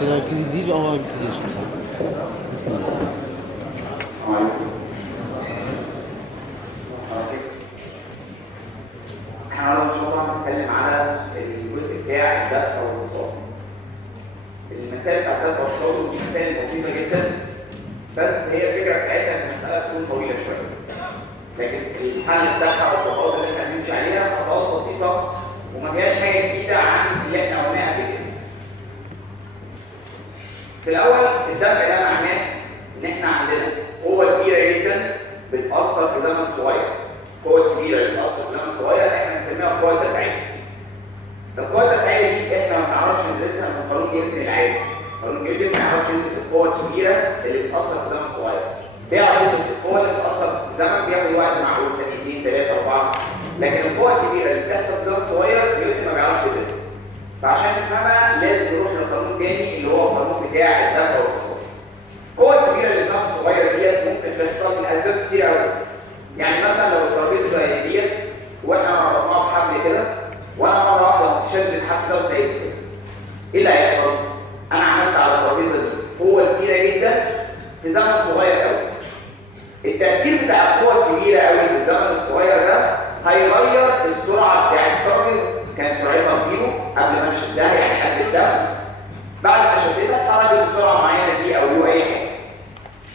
كده كده أول ابتديشن. بسم الله. احنا النهارده ان شاء الله هنتكلم على الجزء بتاع الدفع والاتصال. المسائل بتاعت الدفع والاتصال دي مسائل بسيطه جدا، بس هي الفكره بتاعتها ان المساله تكون طويله شويه. لكن الحل بتاعها والخطوات اللي احنا هنمشي عليها خطوات بسيطه وما فيهاش حاجه جديده عن اللي احنا قلناها قبل كده. في الاول الدفع ده معناه ان احنا عندنا قوه كبيره جدا بتاثر في زمن صغير. القوه الكبيره اللي بتاثر في زمن صغير احنا بنسميها القوه الدفعيه. القوه الدفعيه دي احنا ما بنعرفش ندرسها من قانون نيوتن العادي. قانون نيوتن ما يعرفش يدرس القوه الكبيره اللي بتاثر في زمن صغير. بيعرف يدرس القوه اللي بتاثر في زمن بياخد وقت معقول سنتين 3 4، لكن القوه الكبيره اللي بتحصل في زمن صغير نيوتن ما بيعرفش يدرسها. فعشان نفهمها لازم نروح لقانون تاني اللي هو القانون بتاع الدفع والاتصال. القوه الكبيره اللي في زمن صغير ديت ممكن تحصل لاسباب كتير قوي. يعني مثلا لو الترابيزه زي ديت واحنا ربطناها بحبل كده وانا مره واحده شدت الحبل ده وسايبه كده، ايه اللي هيحصل؟ انا عملت على الترابيزه دي قوه كبيره جدا في زمن صغير قوي. التاثير بتاع القوه الكبيره قوي في الزمن الصغير ده هيغير السرعه بتاعت الترابيزه. كانت سرعتها زيرو قبل ما نشدها، يعني قبل الدفع. بعد ما شدتها اتحركت بسرعه معينه دي او يو اي حاجه.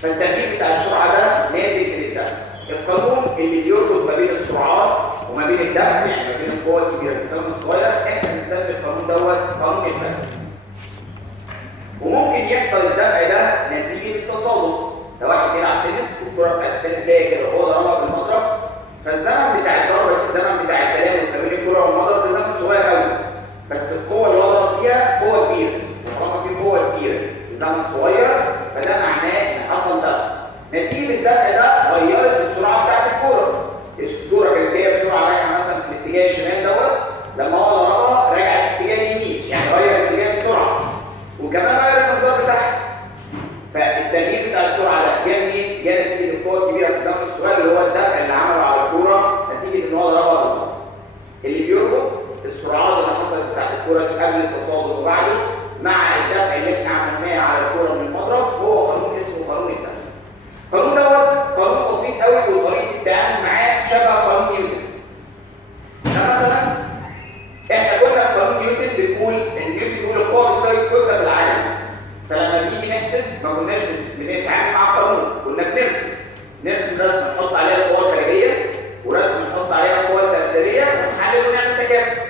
فالتغيير بتاع السرعه ده ناتج من الدفع. القانون اللي بيربط ما بين السرعات وما بين الدفع، يعني ما بين القوه الكبيره في الزمن الصغير، احنا بنسمي القانون دوت قانون الدفع. وممكن يحصل الدفع ده نتيجه التصادف. لو واحد بيلعب تنس والكره بتاعت التنس جايه كده وهو ضربها بالمضرب، فالزمن بتاع الضربه دي الزمن بتاع التلامس ما بين الكره والمضرب ده زمن صغير قوي، بس القوه اللي هو ضرب فيها قوه كبيره. وطالما في قوه كبيره في زمن صغير فده معناه ان حصل دفع. نتيجه الدفع ده غيرت السرعه بتاعت الكوره. الكوره كانت جايه بسرعه رايحه مثلا في الاتجاه الشمال دوت، لما هو ضربها رجعت في اتجاه اليمين، يعني غير اتجاه السرعه وكمان غير المقدار بتاعها. فالتغيير بتاع السرعه ده جه منين؟ جه نتيجه القوه الكبيره في الزمن الصغير اللي هو الدفع اللي عمله على الكوره نتيجه ان هو ضربها بالمضرب. اللي بيربط السرعات اللي حصلت بتاعت الكوره دي قبل التصادم وبعده مع الدفع اللي احنا عملناه على الكوره من المضرب هو قانون اسمه قانون الدفع. القانون دوت قانون بسيط قوي وطريقه التعامل معاه شبه قانون نيوتن. مثلا احنا كنا في قانون نيوتن بنقول ان نيوتن بيقول القوه بتساوي الكتله في العالم. فلما بنيجي نحسب ما كناش بنتعامل مع القانون، كنا نرسم رسمه نحط عليها القوه الخارجيه ورسمه نحط عليها القوه التاثيريه ونحلل ونعمل تكافؤ.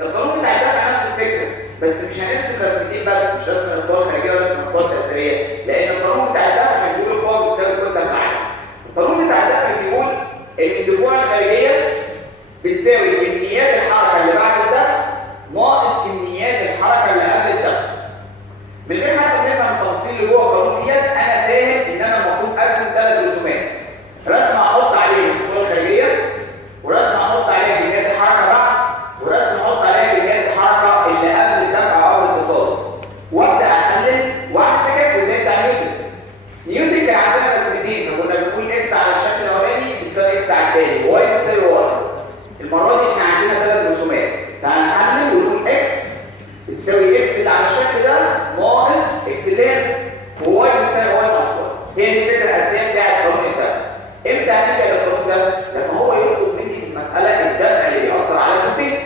القانون بتاع الدفع نفس الفكره، بس مش هنرسم رسمتين بس، مش رسم القوه الخارجيه ورسم القوه التاثيريه، لان القانون بتاع الدفع مش بيقول القوه بتساوي الكتله في العالم. القانون بتاع الدفع بيقول ان الدفوع الخارجيه بتساوي كميات الحركه اللي بعد الدفع ناقص كميات الحركه اللي قبل الدفع. من غير حتى نفهم التفاصيل اللي جوه القانون ديت، انا فاهم ان انا المفروض ارسم 3 رسومات. رسمه احط عليها الدفوع الخارجيه، ورسمه احط عليها كميات الحركه بعد، ورسمه احط عليها كميات الحركه اللي قبل الدفع او التصادم. وابدا احلل واعمل تكافؤ زي بتاع نيوتن. نيوتن كان عندنا رسمتين، فكنا بنقول اكس على الشكل الاولاني بتساوي اكس على الثاني، واي بتساوي واي. المره دي احنا عندنا 3 رسومات، فهنحلل ونقول اكس بتساوي اكس اللي على الشكل ده ناقص اكس اللي هنا، وواي بتساوي واي ناقص واي. هي دي الفكره الاساسيه بتاعت قانون الدفع. امتى هنلجا للقانون ده؟ لما هو يطلب مني في المساله الدفع اللي بيأثر على المسيط.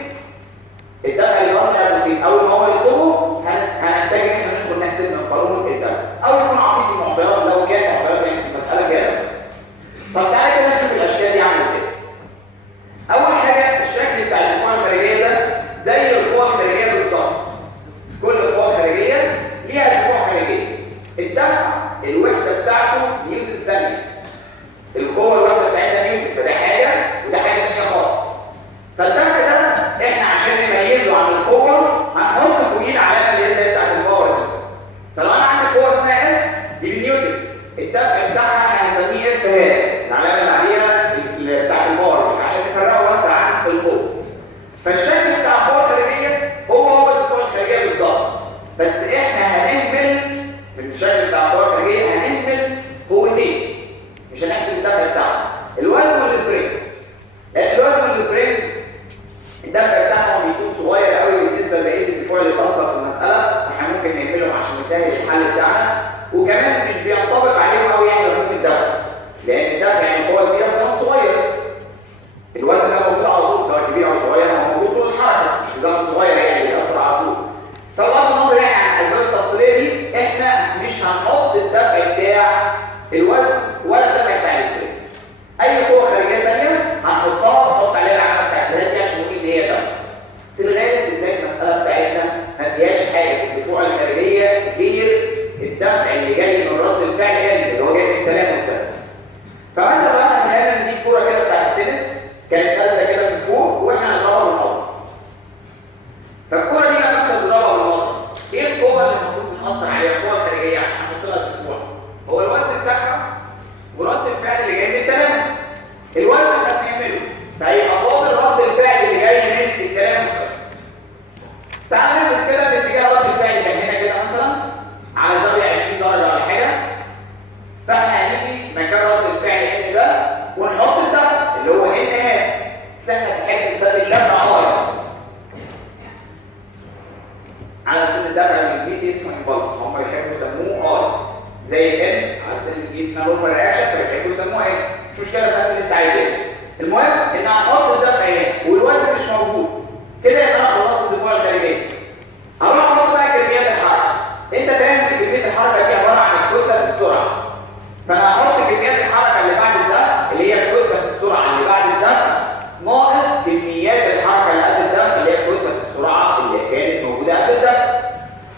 الدفع اللي بيأثر على المسيط اول ما هو يطلبه هنحتاج ان احنا ندخل نحسب من قانون الدفع، او يكون عطيه في المعطيات لو كان معطيات يعني في المساله كده. طب تعالى كده نشوف الاشكال دي عامله ازاي. اول حاجه الشكل بتاع الدفوع الخارجيه ده زي القوى الخارجيه بالظبط. كل قوه خارجيه ليها دفوع خارجيه. الدفع الوحده بتاعته نيوتن ثانيه. القوه الوحده بتاعتها نيوتن، فده حاجه وده حاجه ثانيه خالص. فالدفع ده احنا عشان نميزه عن القوه هنحط فوقيه العلامه اللي هي زي بتاعت الباور دي. فلو انا عندي قوه اسمها اف دي بنيوتن، الدفع بتاعها احنا هنسميه اف هاد، العلامه اللي عليها بتاعت الباور دي عشان نفرقه بس عن القوه. فالشكل بتاع القوه الخارجيه هو القوه الخارجيه بالظبط، بس احنا هنهمل في الشكل بتاع القوه الخارجيه هنهمل قوتين، مش هنحسب الدفع بتاعه، الوزن والسبرينج. الوزن والسبرينج الدفع بتاعهم بيكون صغير قوي بالنسبه لبقيه الدفوع اللي بتاثر في المساله، احنا ممكن نهملهم عشان هنحط الدفع بتاع الوزن ولا الدفع بتاع الاسبوع. اي قوه خارجيه ثانيه هنحطها ونحط عليها العلامه بتاعتها دي عشان نقول ان هي دفع. في الغالب بتلاقي المساله بتاعتنا ما فيهاش حاجه في الدفوع الخارجيه غير الدفع اللي جاي من رد الفعل اللي هو جاي من التلامس ده. فمثلا لو احنا تخيلنا ان دي الكوره كده بتاعت التنس كانت نازله كده من فوق واحنا هنضربها بالمضرب. فالكوره دي لما انت تضربها بالمضرب ايه القوه اللي المفروض نأثر عليها القوه الخارجيه عشان نحط لها الدفوع؟ هو الوزن بتاعها ورد الفعل اللي جاي من التلامس. الوزن احنا بنعمله فهيبقى فاضل رد الفعل اللي جاي من التلامس بس. تعال نفرض كده ان اتجاه رد الفعل كان هنا كده مثلا على زاويه 20 درجه ولا حاجه. فاحنا هنيجي مكان رد الفعل ان ده ونحط الدفع اللي هو ان هات. بس احنا بنحب نسمي الدفع على سن الدفع الانجليزي اسمه امبلس، هم بيحبوا يسموه زي الان على سن الانجليزي اسمها نورمال رياكشن فبيحبوا يسموه ان. مش مشكله سمي اللي انت عايزه. المهم ان هنحط الدفع هنا والوزن مش موجود كده يبقى انا خلصت الدفوع الخارجيه. هروح احط بقى كميات الحركه. انت فاهم ان كميه الحركه دي عباره عن الكتله في السرعه. فانا هحط كميات الحركه اللي بعد الدفع اللي هي الكتله في السرعه اللي بعد الدفع ناقص كميات الحركه اللي قبل الدفع اللي هي الكتله في السرعه اللي كانت موجوده قبل الدفع.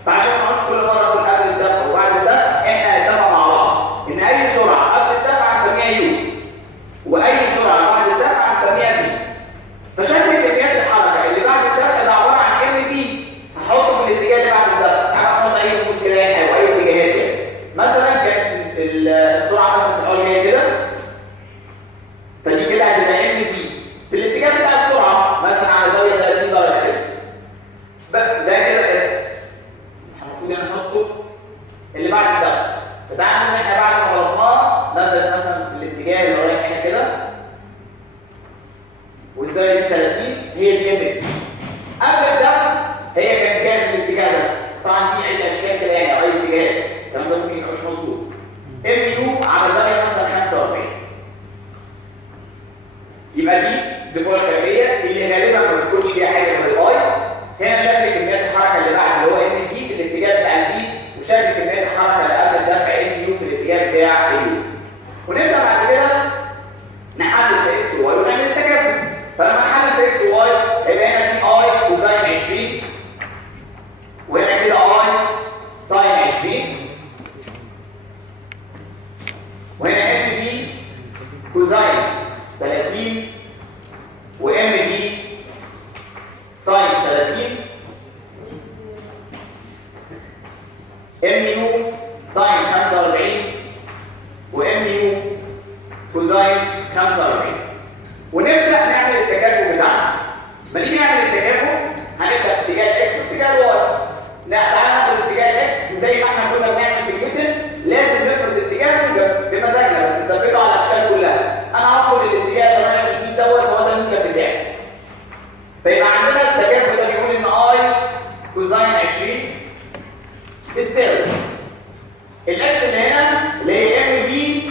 فعشان ما نقعدش كل مره نقول قبل الدفع وبعد الدفع احنا هنتفق مع بعض ان اي سرعه قبل الدفع هنسميها يو واي سرعه بعد الدفع هنسميها في. فشكل كميات الحركه اللي بعد الدفع ده عباره عن ام دي هحطه في الاتجاه اللي بعد الدفع. تعالى نحط اي رموز كده يعني او اي اتجاهات يعني. مثلا كانت السرعه مثلا في الاول جايه كده فدي كده هتبقى ام في الاتجاه بتاع السرعه مثلا على زاويه 30 درجه كده. ده كده الاسم المفروض نحطه اللي بعد الدفع. فتعالى ان احنا بعد ما ضربناها نزلت مثلا في الاتجاه اللي رايح هنا كده والزاويه دي 30 هي دي ام. قبل الدفع هي كانت جايه في الاتجاه ده. طبعا دي اي اشكال كده يعني او اي اتجاه الكلام ده ممكن يبقى مش مظبوط. ام يو على زاويه مثلا 45 يبقى دي الدفوع الخارجيه اللي غالبا ما بتكونش فيها حاجه من الاي. هنا شكل كميات الحركه اللي بعد اللي هو ام في الاتجاه بتاع البي وشكل كميات الحركه اللي قبل الدفع ام يو في الاتجاه بتاع اليو. ونبدا بعد كده نحلل في اكس وواي ونعمل التكافؤ. فلما نحلل في اكس وواي هيبقى هنا في اي كوزين 20 وهنا كده اي ساين 20 وهنا ام في كوزين 30 وام في ساين 30 ام يو ساين 45 وام يو كوزين 45. ونبدا نعمل التكافؤ بتاعنا. ما نيجي نعمل التكافؤ هنبدا في اتجاه الاكس واتجاه الواي. لا تعالى ناخد اتجاه الاكس وزي ما احنا كنا بنعمل في نيوتن لازم نفرض اتجاه موجب بمزاجنا بس نثبته على الاشكال كلها. انا هاخد الاتجاه اللي رايح الجديد دوت هو ده الموجب بتاعي. فيبقى عندنا التكافؤ ده بيقول ان اي كوزين 20 بتساوي الاكس اللي هنا اللي هي ام في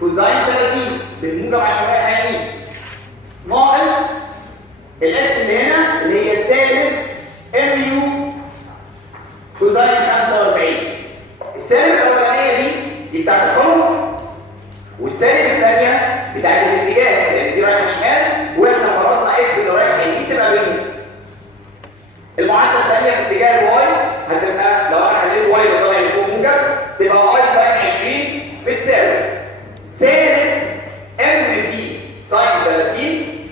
كوزين 30 بالموجب عشان رايح يمين ناقص الاكس اللي هنا اللي هي سالب ام يو كوزين 45. السالب الاولانيه دي بتاعت القوه والسالب الثانيه بتاعت الاتجاه لان دي رايحه شمال واحنا فرضنا اكس اللي رايح يمين تبقى بالموجب. المعادله الثانيه في اتجاه الواي هتبقى لو انا خليت واي اللي طالع لفوق موجب تبقى اي ساين 20 بتساوي سالب ام في ساين 30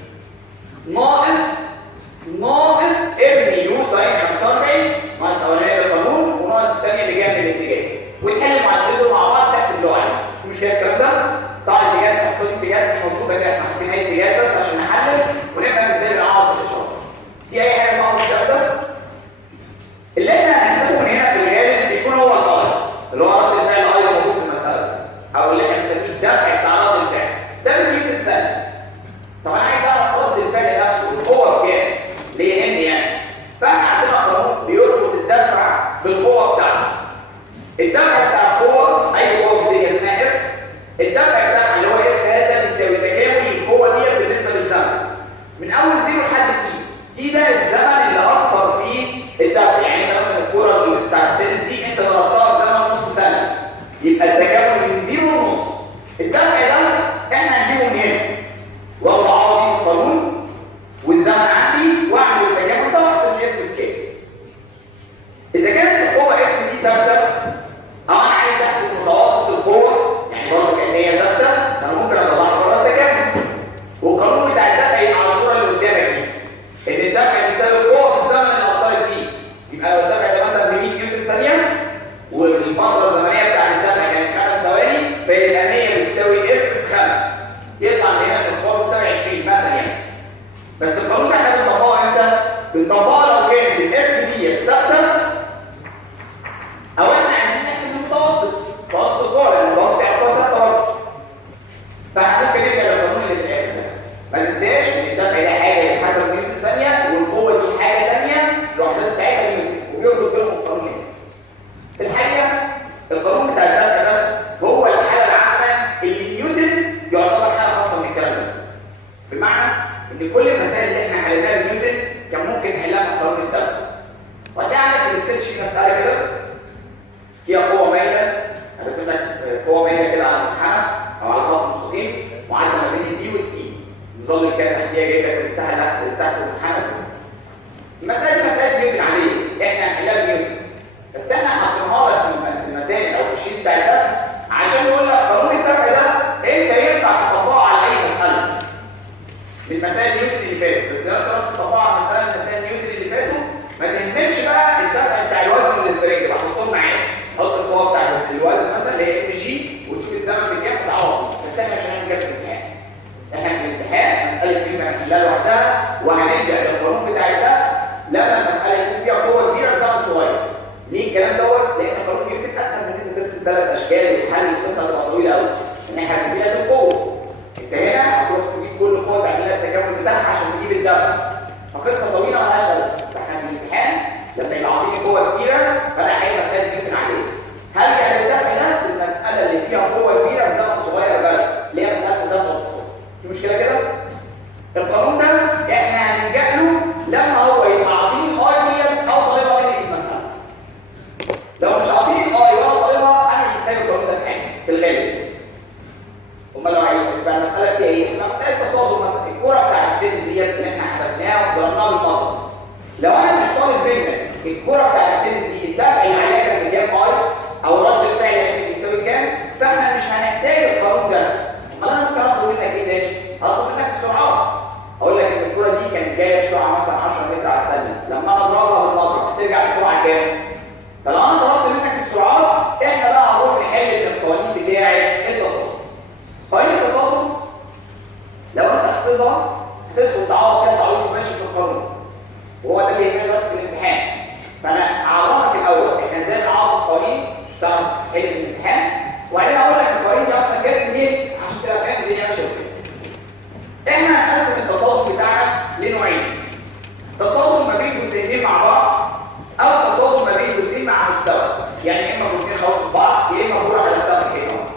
ناقص ام يو ساين 45 ناقص اولانيه القانون وناقص الثانيه اللي جايه من الاتجاه. وتحل المعادلتين دول مع بعض تحسب اللي هو عايزه. مش كده الكلام ده؟ طبعا الاتجاهات محطوطين اتجاهات مش مظبوطه كده احنا حاطين اي اتجاهات بس عشان نحلل ونفهم ازاي بنعوض في الاشاره. في اي حاجه صعبه في الكلام ده؟ اللي احنا هنحسبه من هنا في الغالب بيكون هو الاي اللي هو رد الفعل اي اللي موجود في المساله او اللي احنا بنسميه الدفع بتاع رد الفعل. ده بيجي تتسال. طب انا عايز اعرف رد الفعل نفسه القوه بكام؟ اللي هي ان يعني. فاحنا عندنا قانون بيربط الدفع بالقوه بتاعته. الدفع بتاع القوه اي قوه في الدنيا اسمها اف. الدفع بتاعها اللي هو اف هذا بيساوي تكامل القوه دي بالنسبه للزمن من اول 0 لحد تي ده الزمن اللي اثر فيه الدفع. يعني مثلا الكوره بتاعت التنس دي انت ضربتها في زمن نص سنه يبقى التكامل من 0 ونص. الدفع ده احنا هنجيبه من هنا واخد عوضي القانون والزمن عندي واعمل التكامل ده واحسب الاف بكام. اذا كانت القوه اف دي ثابته او انا عايز احسب متوسط القوه يعني برضه كان هي ثابته انا ممكن اطلعها بره التكامل. والقانون بتاع الدفع يبقى على الصوره اللي قدامك دي ان الدفع بيساوي القوه في الزمن اللي اثرت فيه. يبقى لو الدفع ده مثلا ب 100 نيوتن ثانيه والفتره الزمنيه بتاعت الدفع كانت 5 ثواني فيبقى 100 بتساوي اف في 5 يطلع من هنا ان القوه بتساوي 20 مثلا يعني. بس القانون ده احنا بنطبقه امتى؟ بنطبقه لو كانت الاف دي ثابته او احنا عايزين نحسب المتوسط متوسط القوه لان المتوسط يعني قوه ثابته برضه. فاحنا ممكن نرجع للقانون اللي في الاخر ده. ما تنساش ان الدفع ده حاجه بتحسب نيوتن ثانيه والقوه دي حاجه ثانيه الوحدات بتاعتها نيوتن وبيربط بينهم القانون هنا. في الحقيقه القانون بتاع الدفع ده هو الحاله العامه اللي نيوتن يعتبر حاله خاصه من الكلام ده. بمعنى ان كل المسائل اللي احنا حليناها بنيوتن كان ممكن نحلها من قانون الدفع. وهتلاقي عندك في السكتش في مساله كده فيها قوه مايله هرسم لك قوه مايله كده على المنحنى او على خط مستقيم معادله ما بين البي والتي نظل الكام تحتيه جايب لك المساحه تحت المنحنى. المساله دي مساله نيوتن عاديه احنا هنحلها بنيوتن بس احنا حاطينها لك في المسائل او في الشيت بتاع الدفع عشان نقول لك قانون الدفع ده انت ينفع تطبقه على اي مساله من مسائل نيوتن اللي فاتت. بس لو انت تطبقه على مسائل نيوتن اللي فاتوا ما تهملش بقى الدفع بتاع الوزن والسبرينج بحطهم معاك. حط القوه بتاع الوزن مثلا اللي هي ام جي وتشوف الزمن بكام وتعوض فيه. بس احنا مش هنعمل كده في الامتحان. احنا في الامتحان مساله دي هنحلها لوحدها وهنلجا للقانون بتاع الدفع لما المساله يكون فيها قوه كبيره بزمن صغير. ليه الكلام دوت؟ لان قانون نيوتن اسهل من ان انت ترسم 3 اشكال وتحل القصه تبقى طويله قوي. ان احنا هنديها بالقوه. انت هنا هتروح تجيب كل قوه تعمل لها التكامل بتاعها عشان تجيب الدفع. فقصه طويله مالهاش لازمه. فاحنا في الامتحان لما يبقى عاطيني قوه كبيره فانا هحل مساله نيوتن عليها. هرجع للدفع ده في المساله اللي فيها قوه كبيره بزمن صغير بس اللي هي مساله الدفع والتصادم. في مشكله كده؟ القانون ده احنا هنلجا له لما هو يبقى عاطيني الاي ديت او طالبها مني في المساله. لو مش عاطيني الاي ولا طالبها انا مش محتاج القانون ده في حاجه في الغالب. امال لو هيبقى المساله فيها ايه؟ هتبقى مساله تصادم مثلا. الكوره بتاعت التنس ديت اللي احنا حددناها وضربناها بالمضرب. لو انا مش طالب منك الكوره بتاعت التنس دي الدفع اللي عليها كان بكام اي او رد الفعل هيبقى بيساوي كام فاحنا مش هنحتاج القانون ده. امال انا ممكن اطلب منك ايه تاني؟ اطلب منك السرعات. اقول لك ان الكوره دي كانت جايه بسرعه مثلا 10 متر على الثانيه لما انا اضربها بالمضرب هترجع بسرعه كام؟ فلو انا طلبت منك السرعات احنا بقى هنروح نحل القوانين بتاعه التصادم. قوانين التصادم لو انت حافظها هتدخل تعوض فيها تعويض مباشر في القانون وهو ده اللي يهمنا دلوقتي في الامتحان. فانا هعرفك الاول احنا ازاي بنعوض في القوانين مش هتعرف تحل في الامتحان وبعدين هقول لك القوانين دي اصلا جت منين عشان تبقى فاهم الدنيا ماشيه ازاي. احنا هنقسم التصادم بتاعنا لنوعين. تصادم ما بين جزئين مع بعض او تصادم ما بين جزئين مع مستوى. يعني اما جزئين خبطوا في بعض يا اما كوره هتتقطع في حته واحده.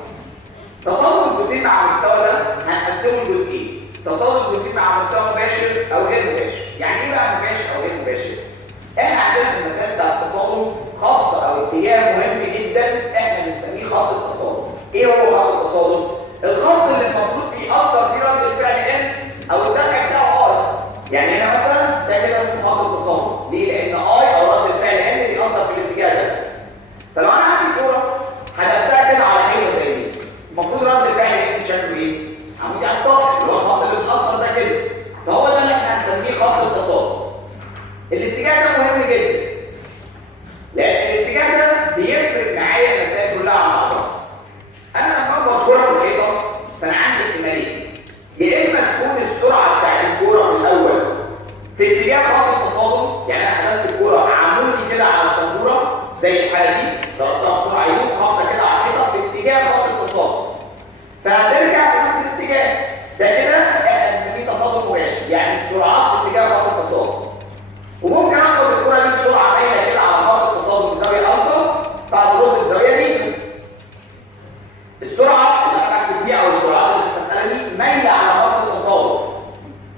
تصادم الجزئين مع المستوى ده هنقسمه لجزئين. تصادم الجزئين مع مستوى مباشر او غير مباشر. يعني ايه بقى مباشر او غير مباشر؟ احنا عندنا في المسائل بتاع التصادم خط او اتجاه مهم جدا احنا بنسميه خط التصادم. ايه هو خط التصادم؟ الخط اللي المفروض بيأثر فيه رد الفعل ان او الدفع بتاعه ار. يعني هنا مثلا ده كده اسمه خط التصادم. ليه؟ لان اي او رد الفعل ان بيأثر في الاتجاه ده. فلو انا عندي كوره هدفتها كده على حيطه زي دي المفروض رد الفعل ان شكله ايه؟ عمودي على السطح اللي هو الخط اللي بيتأثر ده كده. فهو ده اللي احنا هنسميه خط التصادم. الاتجاه ده مهم جدا لان الاتجاه ده بيفرق معايا المسائل كلها عن بعضها. انا لما اخبط كوره في الحيطه فانا عندي احتمالين. يا اما تكون السرعه بتاعت الكوره في الاول في اتجاه خط التصادم يعني انا حدفت الكوره عمودي كده على السبوره زي الحاله دي ضربتها بسرعه يوم خبطه كده على الحيطه في اتجاه خط التصادم فهترجع في نفس الاتجاه ده كده احنا بنسميه تصادم مباشر. يعني السرعات في اتجاه خط التصادم. وممكن اخد الكره دي بسرعه مايله كده على خط التصادم بزاويه الفا فهترد بزاويه بيتا. السرعه اللي انا بحكي بيها او السرعات اللي في المساله دي مايله على خط التصادم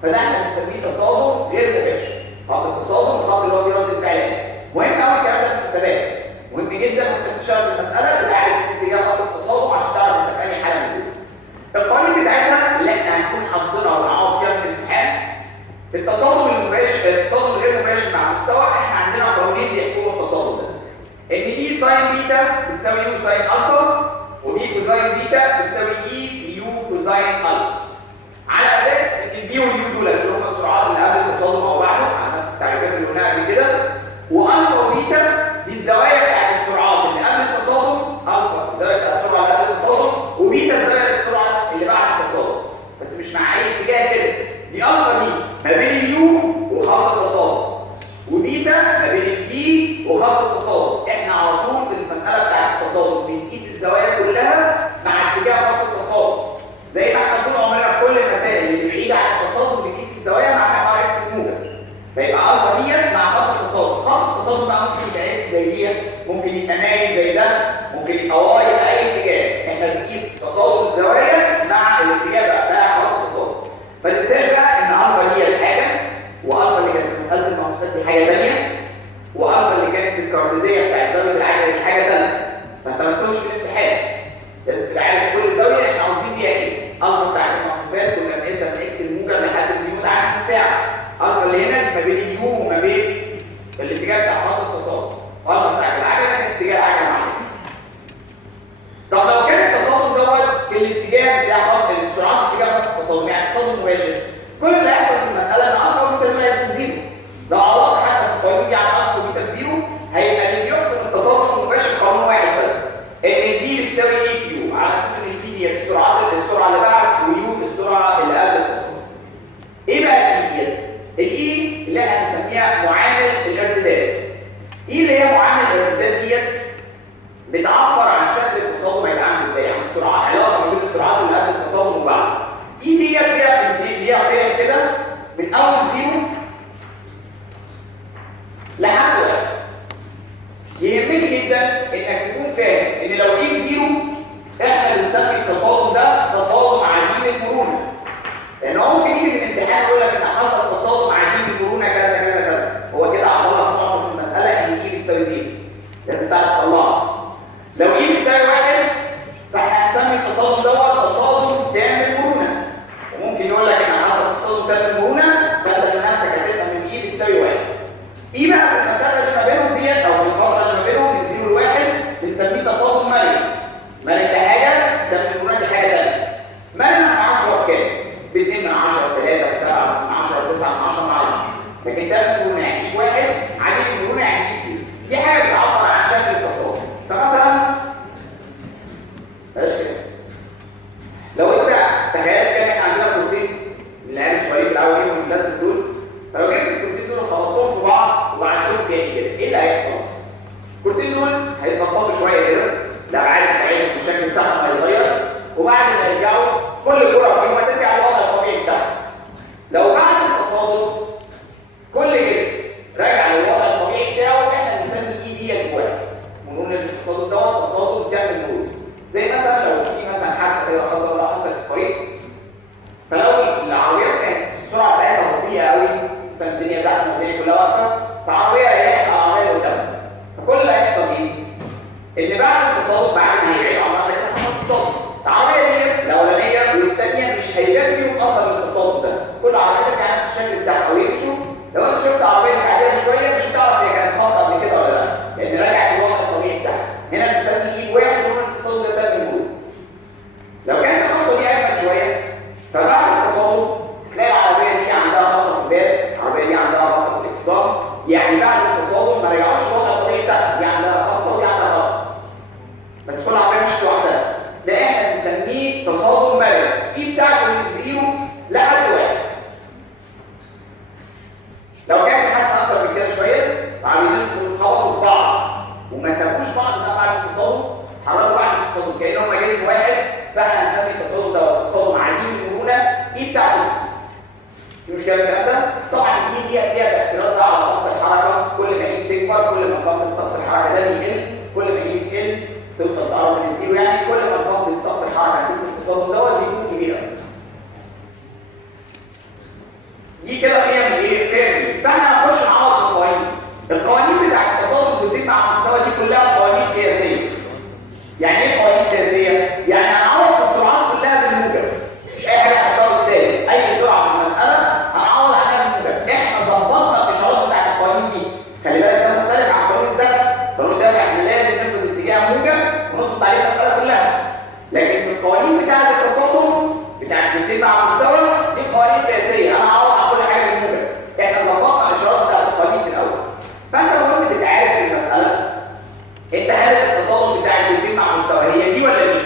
فده احنا بنسميه تصادم غير مباشر. خط التصادم الخط اللي هو فيه رد الفعل. مهم قوي الكلام ده في الحسابات. مهم جدا التصادم المباشر، التصادم الغير مباشر مع المستوى، احنا عندنا قانونين بيحكموا التصادم ده. ان دي ساين بيتا بتساوي يو ساين الفا، ودي كوزاين بيتا بتساوي اي يو كوزاين الفا. على اساس ان الدي واليو دول اللي هم السرعات اللي قبل التصادم او بعده على نفس التعريفات اللي قلناها قبل كده، والفا وبيتا دي الزوايا بتاعت السرعات اللي قبل التصادم، الفا الزاويه بتاعت السرعه اللي قبل التصادم، وبيتا الزاويه السرعه اللي بعد التصادم، بس مش مع اي اتجاه كده. دي الفا دي ما بين اليو وخط التصادم، وبيتا ما بين البي وخط التصادم. احنا على طول في المساله بتاعت التصادم بنقيس الزوايا كلها مع اتجاه خط التصادم، زي ما احنا طول عمرنا في كل المسائل اللي بعيده عن التصادم بنقيس الزوايا مع محور اكس الموجب. فيبقى الفا ديت مع خط التصادم، خط التصادم بقى ممكن يبقى اكس زي ديت، ممكن يبقى مايل زي ده، ممكن يبقى واي، يبقى اي اتجاه. احنا بنقيس تصادم الزوايا مع الاتجاه بتاع خط التصادم. ما تنساش بقى ان الفا ديت حاجه، والفا اللي كانت في مساله المعادلات دي حاجه ثانيه، والفا اللي كانت في الكارديزيه بتاعت زاويه العجله دي حاجه ثانيه. فانت ما تخش في الامتحان لازم تبقى عارف كل زاويه احنا قاصدين بيها ايه. الفا بتاعت المعطوفات كنا بنقيسها من اكس الموجب لحد اليو عكس الساعه. الفا اللي هنا ما بين اليو وما بين الاتجاه بتاع خط التصادم. الفا بتاعت العجله كانت اتجاه العجله مع اكس. طب لو كان التصادم دوت في الاتجاه بتاع خط السرعات في اتجاه خط التصادم، يعني تصادم مباشر، كل اللي هيحصل في المساله ان الفا وبيتا هيبقوا بزيرو. لو عوضت حتى في القانون دي عن الفا وبيتا بزيرو، هيبقى اللي بيحكم التصادم المباشر قانون واحد بس، ان البي بتساوي اي كيو، على اساس ان البي دي السرعه اللي بعد، ويو السرعه اللي قبل التصادم. ايه بقى الاي ديت؟ الاي اللي احنا بنسميها معامل الارتداد. ايه اللي هي معامل الارتداد ديت؟ بتعبر عن شكل التصادم هيبقى عامل ازاي، عن السرعات، علاقه ما بين السرعات اللي قبل التصادم وبعد. ايه ديت ليها قيم كده من اول زيرو لحد واحد. يهمني جدا انك تكون فاهم ان لو ايه زيرو احنا بنسمي التصادم ده تصادم عديم المرونه. لان هو ممكن يجي في الامتحان يقول لك ان حصل تصادم عديم المرونه كذا كذا كذا، هو كده عطلك نقطه في المساله ان ايه بتساوي زيرو، لازم تعرف تطلعها. لو ايه بتساوي واحد فاحنا هنسمي التصادم دوت تصادم تام المرونه، وممكن يقول لك ان حصل تصادم تام المرونه فانت بنفسك هتفهم ان ايه بتساوي واحد. ايه بقى في المسافه اللي ما بينهم ديت او في الفتره اللي ما بينهم من 0 ل 1 بنسميه تصادم مرن. مرن ده حاجه، تام المرونه دي حاجه ثانيه. مرن ما نعرفش هو بكام، ب 2 من 10 3 7 من 10 9 من 10 ما اعرفش، لكن تام المرونه يعني ايه واحد، عديم المرونه يعني ايه زيرو. دي حاجه بتعبر عن شكل التصادم. فمثلا بلاش كده، لو انت تخيل كان احنا عندنا كورتين العيال الصغيرين الاولين والناس دول، فلو جبت الكورتين دول وخبطتهم في بعض وبعدتهم تاني كده، ايه اللي هيحصل؟ الكورتين دول هيتنططوا شويه كده، الابعاد بتاعتهم والشكل بتاعهم هيتغير، وبعد ما يرجعوا كل كره فيهم هترجع للوضع الطبيعي بتاعها. لو بعد التصادم كل جسم راجع للوضع الطبيعي بتاعه، احنا بنسمي ايه ديت واحد، ونقول ان التصادم دوت تصادم تام المرونه. زي مثلا لو في مثلا حادثه كده لا قدر الله حصلت في الطريق، فلو العربيات كانت السرعه بتاعتها بطيئه قوي، مثلا الدنيا زحمه والدنيا كلها واقفه، فعربيه ريحت على العربيه اللي قدامها، فكل اللي هيحصل ايه؟ ان بعد التصادم بعد ما هيبعدوا عن العربيه كده حصل تصادم، العربيه دي الاولانيه والثانيه مش هيبان فيهم اثر التصادم ده، كل عربيه ترجع نفس الشكل بتاعها ويمشوا. لو انت شفت عربيه بعدها بشويه مش هتعرف هي كانت خبطه قبل كده ولا لا، لان راجع للوضع الطبيعي بتاعها. هنا بنسميه ايد واحد ونقول التصادم ده تم المرونه. لو كانت الخطوه دي اجمل شويه، فبعد التصادم تلاقي العربيه دي عندها خطه في الباب، العربيه دي عندها خطه في الاكسدام، يعني بعد التصادم ما رجعوش للوضع الطبيعي بتاعها، دي عندها خطه ودي عندها خطه، بس كل عربيه مشت لوحدها. ده احنا بنسميه تصادم مرن، دي بتاعته من 0 لحد 1. لو كانت حادثه اكتر من كده شويه، العربيتين خبطوا في بعض وما سابوش بعض بقى بعد التصادم، حركوا بعد التصادم كانهم هما جسم واحد، فاحنا هنسمي التصادم ده تصادم عديم المرونه. ايه بتاعته في مشكله الكلام ده؟ طبعا الاي دي ليها تاثيرات بقى على ضغط الحركه، كل ما الايد تكبر كل ما ضغط الحركه ده بيقل، كل ما الايد تقل توصل تقرب من الزيرو، يعني كل ما ضغط الحركه نتيجه التصادم دوت بيكون كبير قوي. دي كده قيم ايه؟ قيم. فاحنا هنخش نعوض القوانين. القوانين بتاعت التصادم بتزيد مع المستوى دي كلها قوانين قياسيه. يعني ايه قوانين قياسيه؟ يعني هنعوض السرعات كلها بالموجب. مش اي حاجه هنحطها بالسالب، اي سرعه في المساله هنعوض عنها بالموجب. فيها موجب ونظبط عليه المساله كلها. لكن القوانين بتاعه التصادم بتاعه قوسين مع مستوى دي قوانين قياسيه، انا هعوض عن كل حاجه بالموجب. احنا ظبطنا الاشارات بتاعه القوانين في الاول. فانت مهم تبقى عارف في المساله انت حاله التصادم بتاع القوسين مع مستوى هي دي ولا دي؟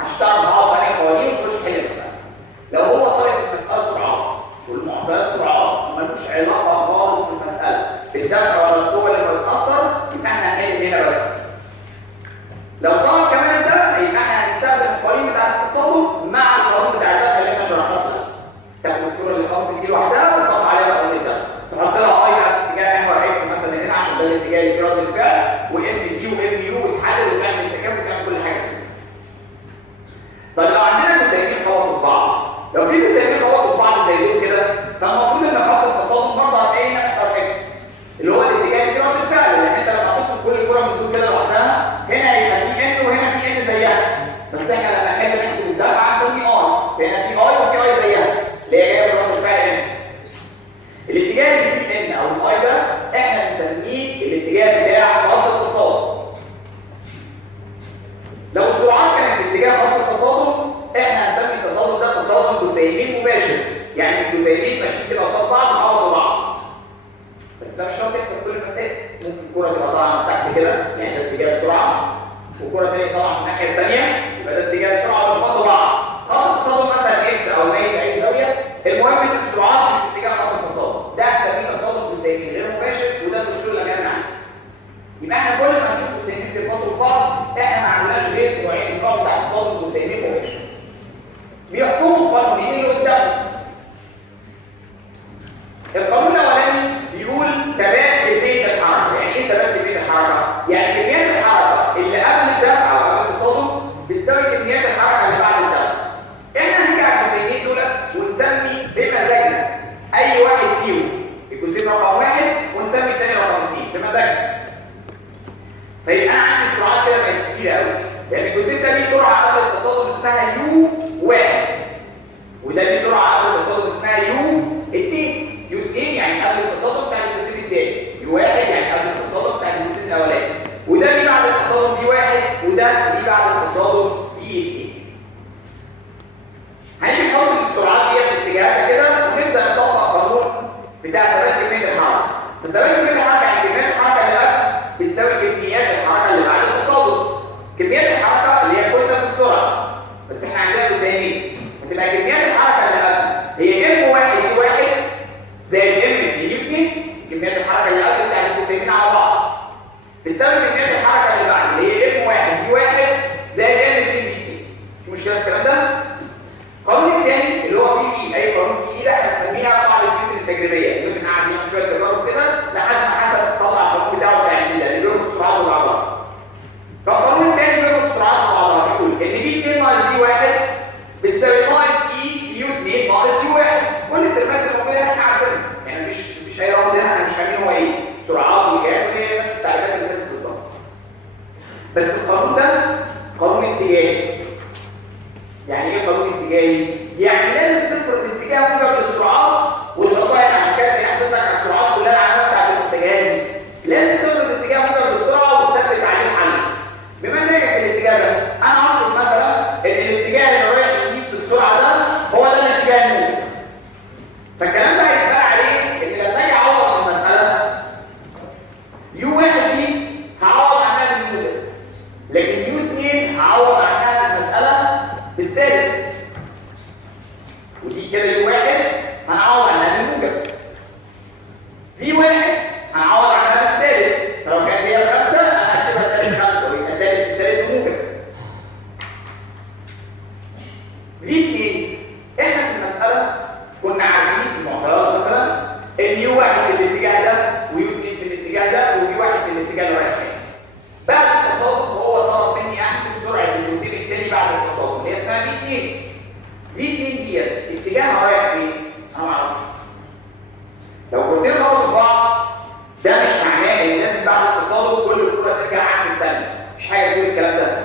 عشان تعرف تعوض عليه قوانين وتخش تحل المساله. لو هو طالب في المساله سرعات والمعطيات سرعات ملوش علاقه خالص في المساله بالدفع ولا القوه اللي بتتاثر، يبقى احنا هنحل هنا بس. لو طلب كمان ده يبقى احنا هنستخدم القوانين بتاعه التصادم مع القانون بتاع الدفع اللي احنا شرحناه ده. تاخد الكره اللي خبطت دي لوحدها وتحط عليها قانون الدفع، تحط لها اي بقى في اتجاه محور اكس مثلا هنا عشان ده الاتجاه اللي فيه رد الفعل، وام دي وام يو وتحلل وتعمل التكامل وتعمل كل حاجه كده. طيب لو عندنا جسيمين خبطوا في بعض، لو في جسيمين خبطوا في بعض زي دول كده، فالمفروض ان خط التصادم برضه هتلاقي هنا محور اكس اللي هو الاتجاه اللي فيه رد الفعل، لان انت لما هتفصل كل كره من دول كده لوحدها هنا هيبقى في ان وهنا في ان زيها، بس احنا لما نحب نحسب الدفع هنسمي اي، فهنا في اي وفي اي زيها اللي هي جايه من رد الفعل ان. الاتجاه اللي فيه ان او الاي ده احنا بنسميه الاتجاه بتاع خط التصادم. لو السرعات كانت في اتجاه خط التصادم احنا هنسمي التصادم ده تصادم جسيمين مباشر، يعني الجسيمين ماشيين كده قصاد بعض خبطوا بعض. بس ده مش شرط يحصل كل المسافه، ممكن الكره تبقى طالعه من تحت كده يعني ده اتجاه السرعه، وكره ثانيه طالعه من الناحيه الثانيه يبقى ده اتجاه السرعه بيخبطوا بعض. خط التصادم مثلا اكس او مايل باي زاويه، المهم ان السرعات مش في اتجاه خط التصادم، ده هنسميه تصادم جسيمين غير مباشر وده الدكتور اللي كان معانا. يبقى احنا كل ما نشوف جسيمين بيخبطوا في بعض احنا ما عندناش غير نوعين، النوع بتاع تصادم جسيمين مباشر. بيحكموا القانونين اللي قدامنا. القانون الاولاني بيقول ثبات كميه الحركه، يعني ايه ثبات كميه الحركه؟ يعني كميات الحركه اللي قبل الدفع او قبل التصادم بتساوي كميات الحركه اللي بعد الدفع. احنا هنيجي على الجسيمين دول ونسمي بمزاجنا اي واحد فيهم الجسيم رقم 1 ونسمي الثاني رقم 2 بمزاجنا. فيبقى انا عندي سرعات كده بقت كتيره قوي، لان الجسيم ده ليه سرعه قبل التصادم اسمها يو 1 وده ليه سرعه قبل التصادم اسمها يو 2. يو 2 يعني قبل التصادم بتاع الجسيم الثاني، يو 1 يعني قبل التصادم بتاع الجسيم الاولاني، وده ليه بعد التصادم في 1 وده ليه بعد التصادم في 2. هنيجي نحط السرعات دي في اتجاهاتها كده ونبدا نطبق قانون بتاع ثبات كميه الحركه. ثبات كميه الحركه يعني كميه الحركه اللي قبل بتساوي كميات الحركه اللي بعد التصادم. كميات الحركه اللي هي كتله السرعه، بس احنا عندنا جسيمين هتبقى كميات الحركه اللي قبل هي ام 1 يو 1 زي الام 2 يو 2، كميات الحركه اللي قبل بتاع الجسيمين على بعض بتساوي كميات الحركه اللي بعد اللي هي ام 1 يو 1 زي الام 2 يو 2. في مشكله في الكلام ده؟ القانون الثاني اللي هو فيه اي قانون فيه ده احنا بنسميها قاعده نيوتن التجريبيه. نيوتن قعد يعمل شويه تجارب كده لحد ما حسب طلع القانون بتاعه بتاع الايده اللي بيربط السرعات ببعضها. فالقانون الثاني بيربط السرعات ببعضها بيقول ان في 2 ناقص في 1 بتساوي ناقص اي يو 2 ناقص يو 1. كل الترمات الموجوده احنا عارفينها، يعني مش اي رمز هنا احنا مش فاهمين هو ايه، سرعات وجهات وهي نفس التعريفات اللي فاتت بالظبط. بس القانون ده قانون اتجاهي. يعني ايه قانون اتجاهي؟ يعني لازم تفرض اتجاه موجب للسرعات وتحطها هنا، عشان كده حطيت لك على السرعات كلها العلامات بتاعت الاتجاهات دي. لازم تفرض اتجاه موجب للسرعه وتثبت عليه الحل. بمزاجك في الاتجاه ده، انا هفرض مثلا ان الاتجاه اللي رايح يجيب في السرعه ده هو ده الاتجاه الموجب. فالكلام ده هيتبقى عليه ان لما اجي اعوض في المساله يو 1 دي هعوض عنها بالموجب، لكن يو 2 هعوض عنها المساله بالسالب، ودي كده يو 1 هنعوض عنها بالموجب. في 1 هنعوض عنها بالسالب، فلو كانت هي ب5 انا هكتبها سالب 5 ويبقى سالب بسالب بموجب. في 2 احنا في المساله كنا عارفين في المعطيات مثلا ان يو 1 في الاتجاه ده ويو 2 في الاتجاه ده ويو 1 في الاتجاه اللي رايح فيه. بعد التصادم هو طلب مني احسب سرعه الجسيم الثاني بعد التصادم اللي هي اسمها في 2. في 2 ديت اتجاهها رايح فين؟ انا ما اعرفش. لو كنتين خبطوا بعض ده مش معناه ان لازم بعد التصادم كل الكره ترجع عكس الثانيه، مش حاجه تقول الكلام ده.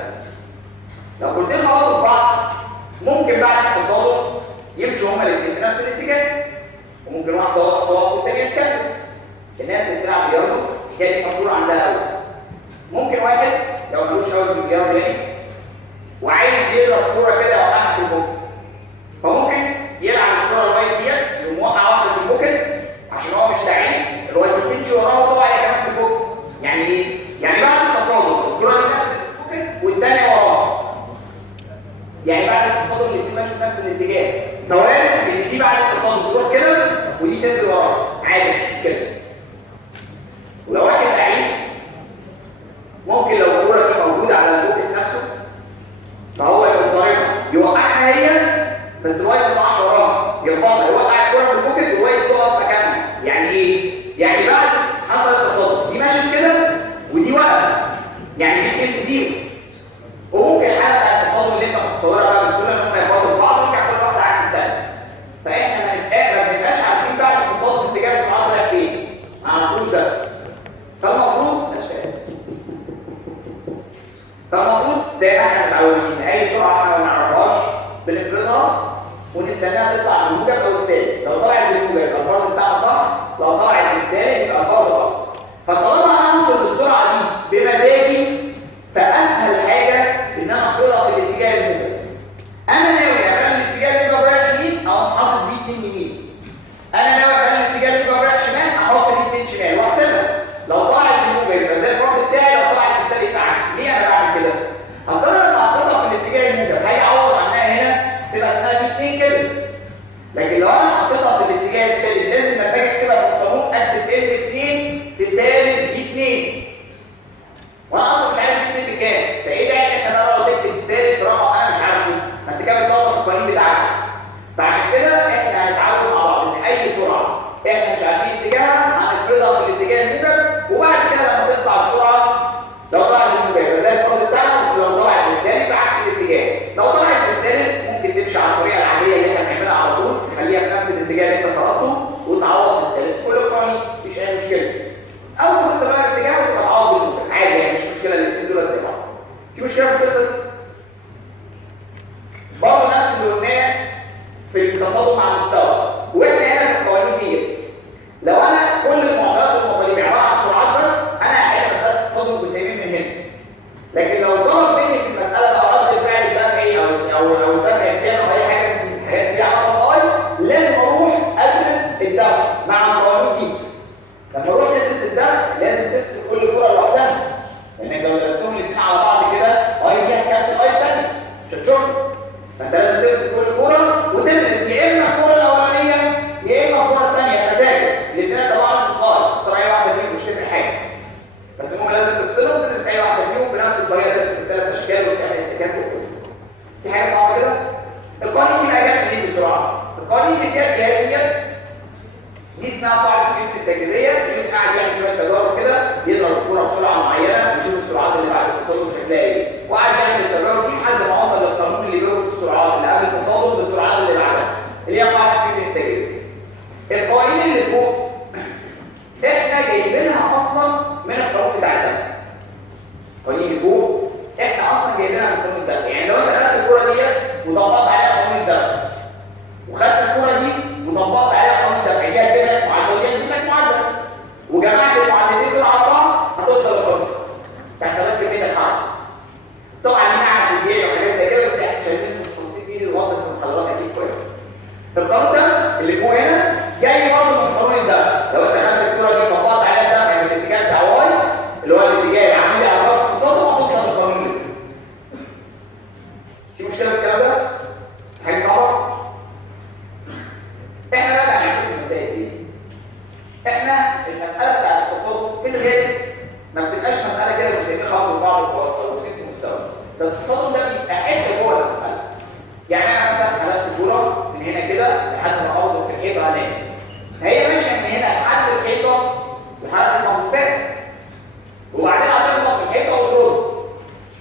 لو كنتين خبطوا بعض ممكن بعد التصادم يمشوا هما الاثنين في نفس الاتجاه، وممكن واحده تقف والثانيه تكمل. الناس اللي بتلعب رياضه الحكايه دي مشهوره عندها قوي. ممكن واحد لو ملوش هوا في الجيار يعني وعايز يضرب كوره كده يوقعها في البوكت، فممكن يلعب الكوره الوايت ديت يقوم موقع واحده في البوكت عشان هو مش لعيب، الوايت دي تمشي وراه وطبعا هي كمان في البوكت. يعني ايه؟ يعني بعد التصادم الكوره دي دخلت في البوكت والثانيه وراها. يعني بعد التصادم الاثنين ماشيين في نفس الاتجاه، فوارد ان دي بعد التصادم تروح كده ودي تنزل وراها عادي مش مشكله. ولو واحد لعيب ممكن لو الكوره دي موجوده على البوكت نفسه فهو يقوم ضاربها يوقعها هي بس الوايت ما يقعش وراها، يخبطها يوقع الكوره في البوكت والوايت تقف مكانها. يعني ايه؟ يعني بعد حصل التصادم دي ماشيه كده ودي وقفت، يعني دي كانت زيرو. وممكن الحاله بتاعت التصادم اللي انت متصورها بقى بسهوله ان هم يخبطوا بعض ويرجع كل واحده عكس الثانيه. فاحنا ما بنبقاش عارفين بعد التصادم اتجاه السرعات رايح فين، ما نعرفوش ده. فالمفروض زي ما احنا متعودين اي سرعه احنا ما نعرفهاش بنفرضها ونستناها تطلع بالموجب او السالب. لو طلعت بالموجب يبقى الفرض بتاعنا صح، لو طلعت بالسالب يبقى الفرض غلط. فطالما انا هفرض السرعه دي بمزاجي فاسهل حاجه ان انا افرضها في الاتجاه الموجب. انا ناوي اخلي الاتجاه الموجب رايح يمين اقوم حاطط فيه 2 يمين، انا ناوي اخلي الاتجاه الموجب رايح شمال احط فيه 2 شمال واحسبها. لو طلعت بالموجب يبقى زي الفرض بتاعي، لو طلعت بالسالب يبقى عكس. ليه انا بعمل كده؟ اصل انا لما هفرضها في الاتجاه الموجب هيعوض عنها هنا سيبها اسمها دي 2 كده، لكن لو انا حطيتها في الاتجاه السالب لازم لما اجي اكتبها في القانون اكتب ال 2 في سالب دي 2، وانا اصلا مش عارف دي 2 بكام، فايه داعي ان احنا بقى نقعد نكتب سالب في رقم انا مش عارفه؟ ما انت كده بتطبق القوانين بتاعتك. فعشان كده احنا هنتعود مع بعض ان اي سرعه احنا مش عارفين اتجاهها هنفرضها في الاتجاه الموجب، وبعد كده لما تطلع السرعه لو طلعت بالموجب يبقى زي الفرض بتاعنا، ولو طلعت بالسالب يبقى عكس الاتجاه. لو طلعت بالسالب ممكن تمشي على الطريقه العاديه اللي احنا بنعملها على طول، تخليها في نفس الاتجاه اللي انت فرضته وتعوض بالسالب كل القوانين مفيش اي مشكله. او ممكن تغير الاتجاه وتبقى تعوض بالموجب عادي، يعني مش مشكله الاثنين دول زي بعض. في مشكله في القصه برضه نفس اللي قلناه في التصادم مع المستوى، واحنا هنا في القوانين دي لو انا كل المعطيات والمطالب عباره عن سرعات بس انا هحل مساله التصادم بجسيمين من هنا. لكن لو طلب مني في المساله بقى رد الفعل الدفعي او الدفع الكامل او اي حاجه من الحاجات دي على القواعد لازم اروح ادرس الدفع مع القوانين دي. لما اروح ندرس الدفع لازم تفصل كل كره لوحدها، لانك لو درستهم الاثنين على بعض كده اي دي هتكنسل اي ثانيه مش هتشوفها. فانت لازم تفصل كل كره وتدرس يا اما الكره الاولانيه يا اما الكره الثانيه بمزاجك، الاثنين طبعا نفس القاعده اختار اي واحده فيهم مش هتفرق حاجه، بس المهم لازم تفصلهم وتدرس اي واحده فيهم بنفس الطريقه، تدرس الثلاث اشكال وتعمل احتكاك وقصه. في حاجه صعبه كده؟ القوانين دي بقى جت منين بسرعه؟ القوانين اللي جت دي اسمها قاعده نيوتن التجريبيه. نيوتن قاعد يعمل شويه تجارب كده، يضرب الكوره بسرعه معينه ويشوف السرعات اللي بعد التصادم شكلها ايه، وقعد يعمل التجارب دي لحد ما وصل للقانون اللي بيربط السرعات اللي قبل التصادم بالسرعات اللي بعدها اللي هي قاعده نيوتن التجريبيه. القوانين اللي فوق احنا جايبينها اصلا من القانون بتاع الدفع. القوانين اللي فوق احنا اصلا جايبينها من قانون الدفع. يعني لو انت خدت الكوره ديت وطبقت عليها قانون الدفع وخدت الكوره دي وطبقت عليها قانون الدفع، دي هتجيب لك معادله ودي هتجيب لك معادله، وجمعت المعادلتين دول على بعض هتوصل للقانون بتاع حسابات كميه الحركه. طبعا دي معاها فيزياء وحاجات زي كده بس احنا مش عايزين التفاصيل دي نوضح في المحاضرات اكيد كويس. القانون ده اللي فوق هنا جاي برضه من قانون الدفع. لو انت خدت الكوره دي وطبقت عليها الدفع من الاتجاه بتاع واي اللي هو الاتجاه العمودي على خط التصادم هتوصل للقانون اللي فوق. في مشكله في الكلام ده؟ حاجه صعبه؟ احنا بقى هنعمل في المسائل دي. احنا المساله بتاعت التصادم في الغالب ما بتبقاش مساله كده جزئين خبطوا بعض وخلاص او جزئين مستوى. ده التصادم ده بيبقى حته جوه المساله. يعني انا مثلا حلقت الكوره من هنا كده لحد ما اخبط في الحيطه هناك، هي ماشيه من هنا لحد الحيطه لحد المنفوذات، وبعدين هتخبط في الحيطه وترد.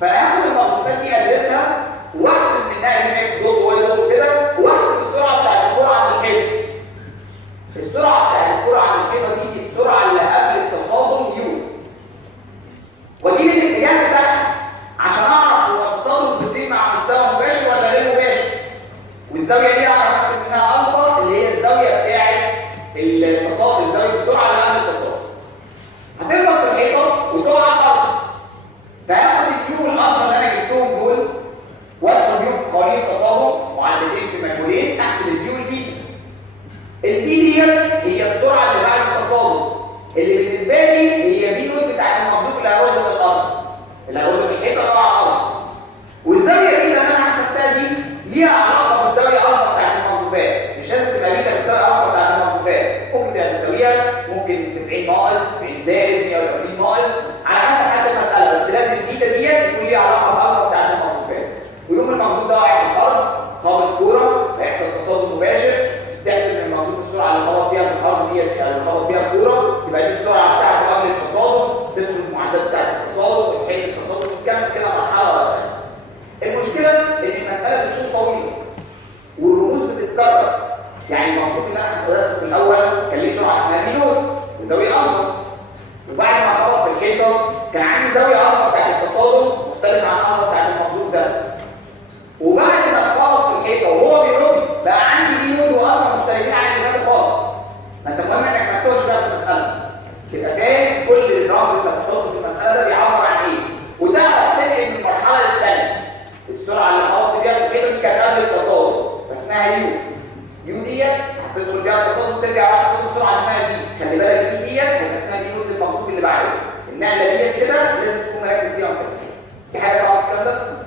فانا هاخد المنفوذات دي ادرسها واحسب منها ام اكس دوت واي دوت كده، واحسب السرعه بتاعت الكوره عند الحيطه. السرعه بتاعت الكوره عند الحيطه دي السرعه اللي قبل التصادم يو، واجيب الاتجاه بتاعها عشان اعرف هو التصادم بيصير مع مستوى مباشر ولا غير مباشر، والزاويه دي اعرف احسب منها الفا اللي هي الزاويه بتاعت التصادم، زاويه السرعه اللي قبل التصادم. هتخبط في الحيطه وتقع على الارض، فهاخد هي السرعه اللي بعد التصادم، اللي بالنسبه لي هي بي نوت بتاعت المخزوق اللي هيرد من الارض، اللي هيرد من الحيطه اللي على الارض. والزاويه دي اللي انا حسبتها دي ليها علاقه بالزاويه الفا بتاعت المخزوقات، مش لازم تبقى بيتا بتساوي الفا بتاعت المخزوقات، ممكن تبقى بتساويها، ممكن 90 ناقص 90 زائد 180 ناقص على حسب حاله المساله، بس لازم بيتا ديت يكون ليها علاقه بالفا بتاعت المخزوقات. ويوم المخزوق ده واقع في الارض خابط كوره هيحصل تصادم مباشر، تحسب ان المخزوق السرعه اللي خبط فيها في الارض ديت او اللي خبط فيها الكوره يبقى دي السرعه بتاعته قبل التصادم، تدخل المعدات بتاعت التصادم وتحل التصادم وتكمل كده مرحله ورا الثانيه. المشكله ان المساله بتكون طويله والرموز بتتكرر، يعني المفروض ان انا حضرتك في الاول كان ليه سرعه اسمها دي نود بزاويه الفا، وبعد ما خبط في الحيطه كان عندي زاويه الفا بتاعت التصادم مختلفه عن الفا بتاعت المخزوق ده، وبعد ما اتخبط في الحيطه وهو بيرد بقى عندي دي نود والفا مختلفين عن اللي فات خالص. ما انت مهم انك ما تتوهش بقى في المساله، تبقى فاهم كل الرمز اللي هتحطه في المساله ده بيعبر عن ايه، وتعرف تنقل من المرحله للثانيه. السرعه اللي خبطت بيها في الحيطه دي كانت قبل التصادم بس اسمها يو، يو ديت هتدخل بيها التصادم ترجع بعد التصادم بسرعه اسمها دي، خلي بالك دي ديت هيبقى اسمها دي نود المخزوق اللي بعدها. النقله ديت كده لازم تكون مركز فيها وانت بتحل. في حاجه صعبه في الكلام ده؟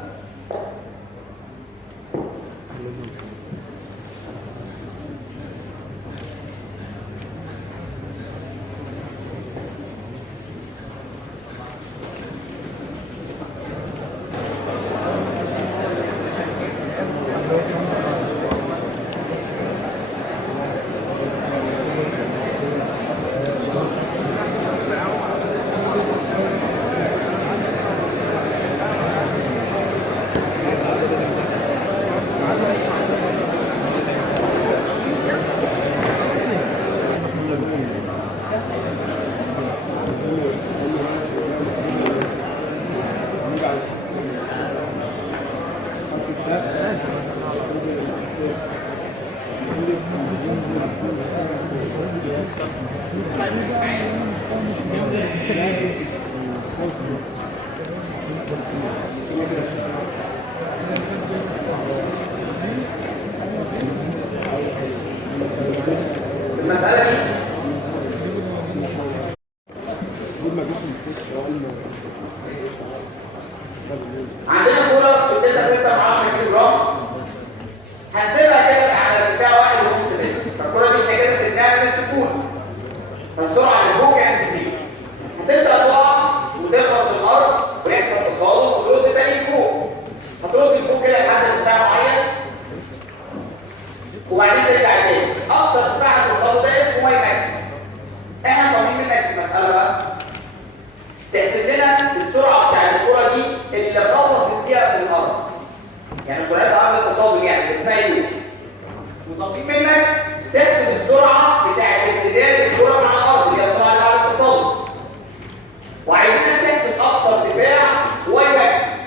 المساله دي عندنا كوره في الداتا 6 من 10 كيلو جرام، هنسيبها كده على ارتفاع 1.5 متر، فالكوره دي احنا كده سيبناها من السكون، فالسرعه اللي فوق كانت بزيرو، هتبدا تقع وتخبط في الارض ويحصل تصادم وترد تاني لفوق، هترد لفوق كده لحد ارتفاع معين وبعدين ترجع تاني، اقصى ارتفاع التصادم ده اسمه واي ماكسيمم. احنا طالبين منك المساله بقى تحسب لنا السرعه بتاعت الكوره دي اللي خبطت بيها في الارض، يعني سرعتها قبل التصادم يعني اسمها يو، وطالبين منك تحسب السرعه بتاعت امتداد الكوره مع الارض اللي هي السرعه اللي بعد التصادم، وعايزينك تحسب اقصى ارتفاع واي ماكسيمم،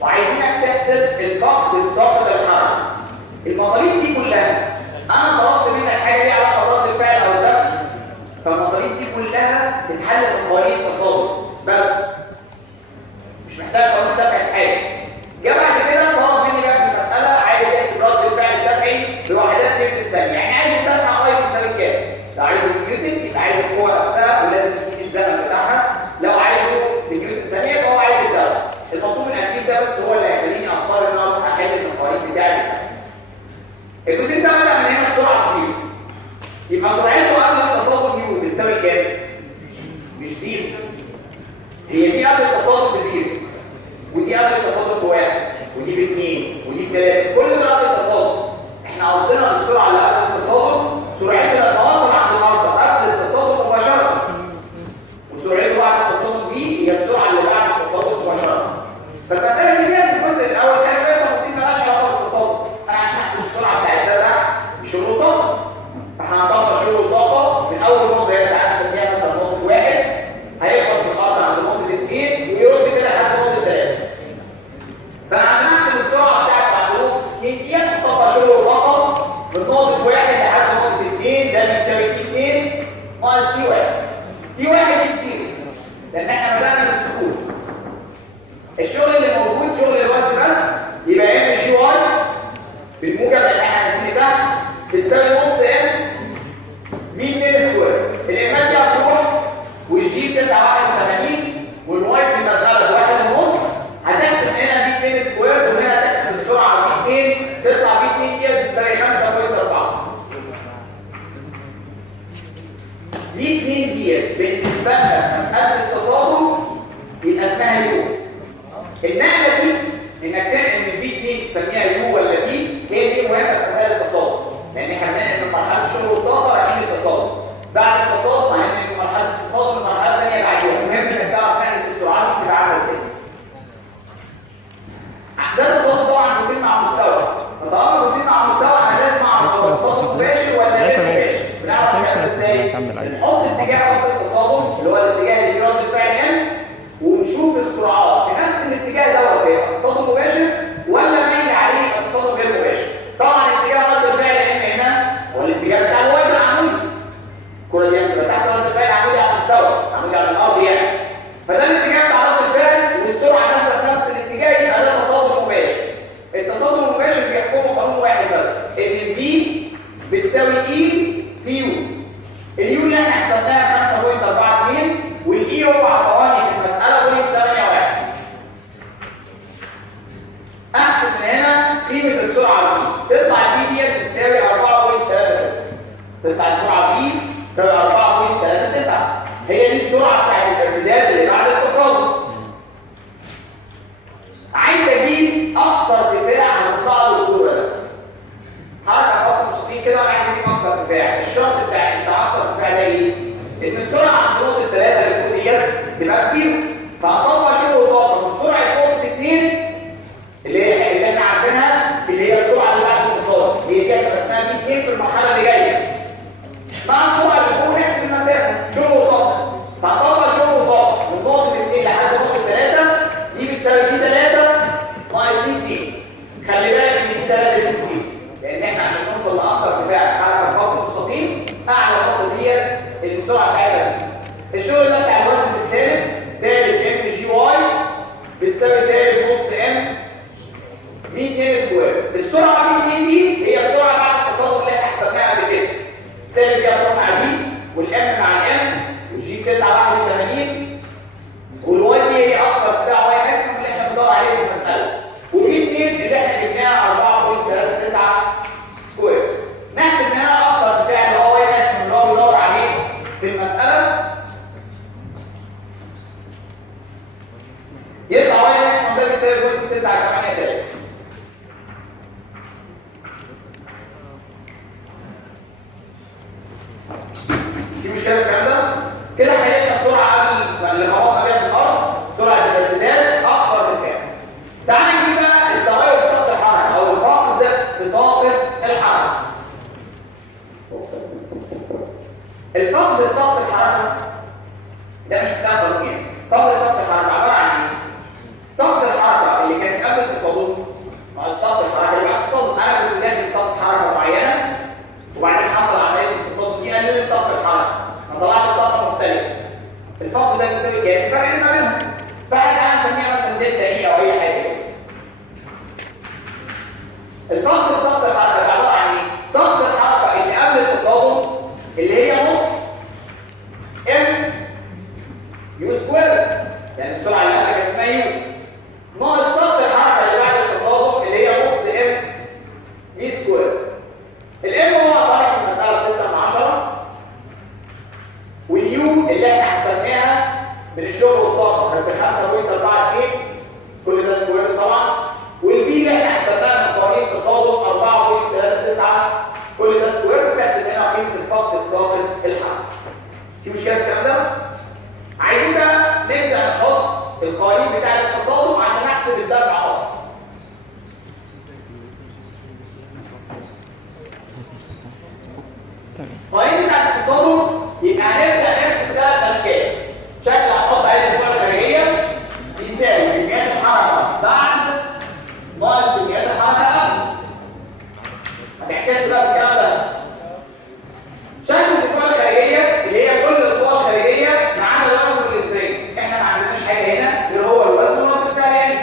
وعايزينك تحسب الفقد في طاقه الحركه. المطالب دي كلها انا طلبت منك حاجه ليها علاقه برد الفعل او الدفع، فالمطالب دي كلها تتحل بقوانين التصادم بس، مش محتاج قانون دفع حاجه. جه بعد كده طلب مني بقى في المساله عايز يحسب رد الفعل الدفعي بوحدات نيوتن ثانيه، يعني عايز الدفع اي بيساوي كام؟ لو عايزه بالنيوتن يبقى عايز القوه نفسها ولازم يديني الزمن بتاعها، لو عايزه بالنيوتن ثانيه يبقى هو عايز الدفع. المطلوب الاخير ده بس هو اللي هيخليني اضطر ان انا اروح احل القوانين بتاعي. الجزء ده بدا من هنا بسرعه زيرو، يبقى سرعته قبل التصادم يو بتساوي كام؟ مش زيرو، هي دي قبل التصادم بزيرو ودي قبل التصادم بواحد ودي باثنين ودي بثلاثه، كل ده قبل التصادم. احنا قصدنا السرعه اللي قبل التصادم سرعتها تتواصل عند الارض قبل التصادم مباشره، وسرعته بعد التصادم دي هي السرعه اللي بعد التصادم مباشره. فالمساله دي فيها في الجزء الاول فيها شويه تفاصيل مالهاش علاقه بالتصادم، انا عشان احسب السرعه بتاعت ده شغل الطاقه، فاحنا هنطبق شغل الطاقه من اول نقطه هي تعالى نسميها مثلا نقطه واحد، هيخبط في الارض عند نقطه 2 ويرد كده لحد نقطه 3. فانا عشان احسب السرعه بتاعت عند نقطه 2 دي هنطبق شغل الطاقه اسمها يو. النقله دي انك تنقل من في 2 تسميها يو ولا بي، هي دي مهمه في مسائل التصادم، لان احنا بننقل من مرحله الشغل والطاقه رايحين للتصادم. بعد التصادم هننقل من مرحله التصادم لمرحله ثانيه بعديها. المهم انك تعرف نقله السرعات بتبقى عامله ازاي. ده التصادم طبعا مسير مع مستوى، فطالما مسير مع مستوى انا لازم اعرف هو التصادم مباشر ولا غير مباشر. بنعرف نعمل ازاي؟ بنحط اتجاه خط التصادم اللي هو الاتجاه اللي فيه رد الفعل ان، ونشوف السرعات في نفس الاتجاه دوت هيبقى تصادم مباشر ولا مايل عليه يبقى تصادم غير مباشر. طبعا اتجاه رد الفعل ان هنا هو الاتجاه بتاع الوايد العمودي. الكره دي بتبقى تحت رد الفعل عمودي على المستوى، عمودي على الارض يعني. فده الاتجاه بتاع رد الفعل والسرعه نازله في نفس الاتجاه، يبقى ده تصادم مباشر. التصادم المباشر بيحكمه قانون واحد بس، ان الفي بتساوي اي في يو. اليو اللي احنا حسبناها 5.42 والاي هو عطواني في المساله 0.81. احسب من هنا قيمه السرعه دي، تطلع البي دي بتساوي 4.39. تطلع السرعه بي تساوي 4.39. هي دي السرعه بتاعت الارتداد اللي بعد التصادم. عايز اجيب اقصى ارتفاع هنطلع له الكوره ده. حركه خط مستقيم كده انا عايز اجيب اقصى ارتفاع. الشرط بتاع اقصى ارتفاع ده ايه؟ ان السرعه عند نقطه 3 اللي فوق ديت تبقى بزيرو. فهطبق شغل طاقه من سرعه نقطه 2 اللي احنا عارفينها اللي هي السرعه اللي بعد التصادم، هي دي هتبقى اسمها بي 2 في المرحله اللي جايه. مع السرعه اللي فوق نحسب المسافه شغل طاقه. فهطبق شغل طاقه من نقطه 2 لحد نقطه 3 دي بتساوي دي 3 ناقص دي 2. خلي بالك ان دي 3 دي بزيرو، لان احنا عشان نوصل لاقصى ارتفاع الحركه خط مستقيم اعلى نقطه دي السرعه بتاعتها بزيرو. الشغل ده بتاع الوزن بالسالب، سالب ام جي واي بتساوي سالب نص ام في 2 سكوير. السرعه في 2 دي هي السرعه بعد التصادم اللي احنا حسبناها قبل كده. السالب دي هتروح مع دي والام مع الام والجي 981 والواي دي هي اقصى ارتفاع واي ماكسيمم اللي احنا بندور عليه في المساله. والبي 2 اللي احنا جبناها 4.39 سكوير. نحسب هنا اقصى ارتفاع اللي هو واي ماكسيمم اللي هو بيدور عليه في المساله. يطلع واي ماكسيمم ده بيساوي 0.983. في مشكله الكلام ده؟ كده احنا لقينا السرعه قبل اللي خبطنا بيها في الارض، سرعه الارتداد اقصى ارتفاع. تعال نجيب بقى التغير في طاقه الحركه او الفقد في طاقه الحركه. الفقد في طاقه الحركه ده مش بتاع تركيب. فقد طاقه الحركه عباره عن ايه؟ طاقه الحركه اللي كانت قبل التصادم ناقص طاقه الحركه اللي بعد التصادم. انا كنت داخل طاقه حركه معينه وبعدين حصل عمليه التصادم دي قللت طاقه الحركه، فطلعت طاقه مختلفه. الفقد ده بيساوي كام؟ الفرق اللي ما بينهم. فاحنا تعالى نسميها مثلا دلتا اي او اي حاجه. الفقد في طاقه الحركه عباره عن ايه؟ طاقه الحركه اللي قبل التصادم اللي هي نص ام يو سكوير، يعني السرعه اللي قبل كانت اسمها يو، ناقص طاقه الحركه اللي بعد التصادم اللي هي نص ام في سكوير. الام هو عباره في المساله 6/10 واليو اللي احنا حسبناها من الشغل والطاقه كانت ب 5.42 كل ده سكوير طبعا، والبي اللي احنا حسبناها من قوانين التصادم 4.39 كل ده سكوير. بتحسب هنا قيمه الفقد في طاقه الحركه. في مشكله في الكلام ده؟ عايزين بقى نبدا نحط القوانين بتاعه التصادم عشان نحسب الدفع اكتر. القوانين بتاعه التصادم يبقى هنبدا نرسم 3 اشكال. شكل هنحط عليه القوه الخارجيه بيساوي كميات الحركه بعد ناقص كميات الحركه قبل. هتحتاج بقى الكلام ده. شكل القوه الخارجيه اللي هي كل القوى الخارجيه ما عدا الوزن والسبرينج. احنا ما عندناش حاجه هنا غير هو الوزن ورد الفعل ان.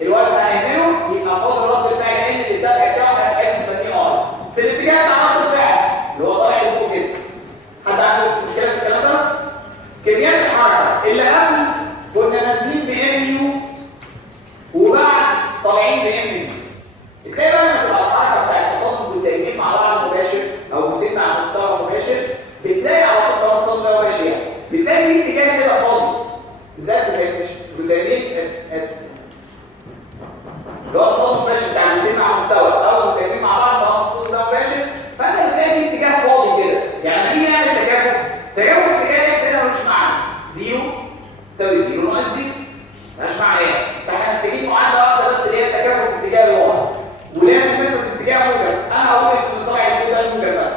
الوزن هنهمله يبقى قدر رد الفعل ان اللي الدفع بتاعه احنا بنسميه ار في الاتجاه بتاع رد الفعل اللي هو طالع لفوق كده. حد عنده مشكله في الكلام ده؟ كميات الحركه اللي قبل كنا نازلين بام يو وبعد طالعين بام يو. تلاقي بقى لما تبقى الحركه بتاع التصادم جزيئين مع بعض مباشر او جزئين مع مستوى مباشر بتلاقي على طول تصادم مباشر، يعني بتلاقي في اتجاه كده فاضي. ازاي جزيئين مالهاش معنى ايه؟ فاحنا محتاجين معادله واحده بس اللي هي التكافؤ في اتجاه الواي، ولازم تكون في اتجاه موجب. انا هقول لك ان طبعا الفوق ده الموجب بس.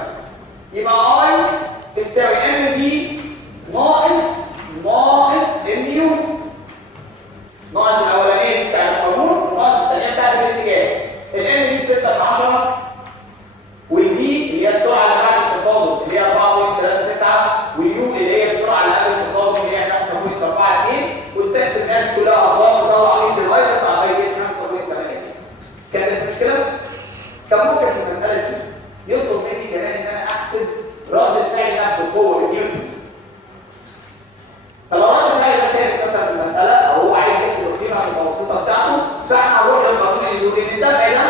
يبقى اي بتساوي ام في ناقص ام يو، ناقص الاولانيه بتاعت القانون وناقص الثانيه بتاعت الاتجاه. الام دي 6 من 10، والبي اللي هي السرعه اللي بعد التصادم اللي هي 4.39، واليو اللي هي السرعه اللي قبل التصادم اللي هي 5.42، وتحسب الناتج كلها ارقام وتطلع قيمه الغايه بتاع غايه 5.89. كانت المشكله كان ممكن في المساله دي يطلب مني كمان ان انا احسب رد الفعل نفسه القوه بالنيوتن. طب لو رد الفعل ده ثابت مثلا في المساله او هو عايز يحسب القيمه المتوسطه بتاعته، فاحنا هنروح للقانون اللي بيقول ان الدفع ده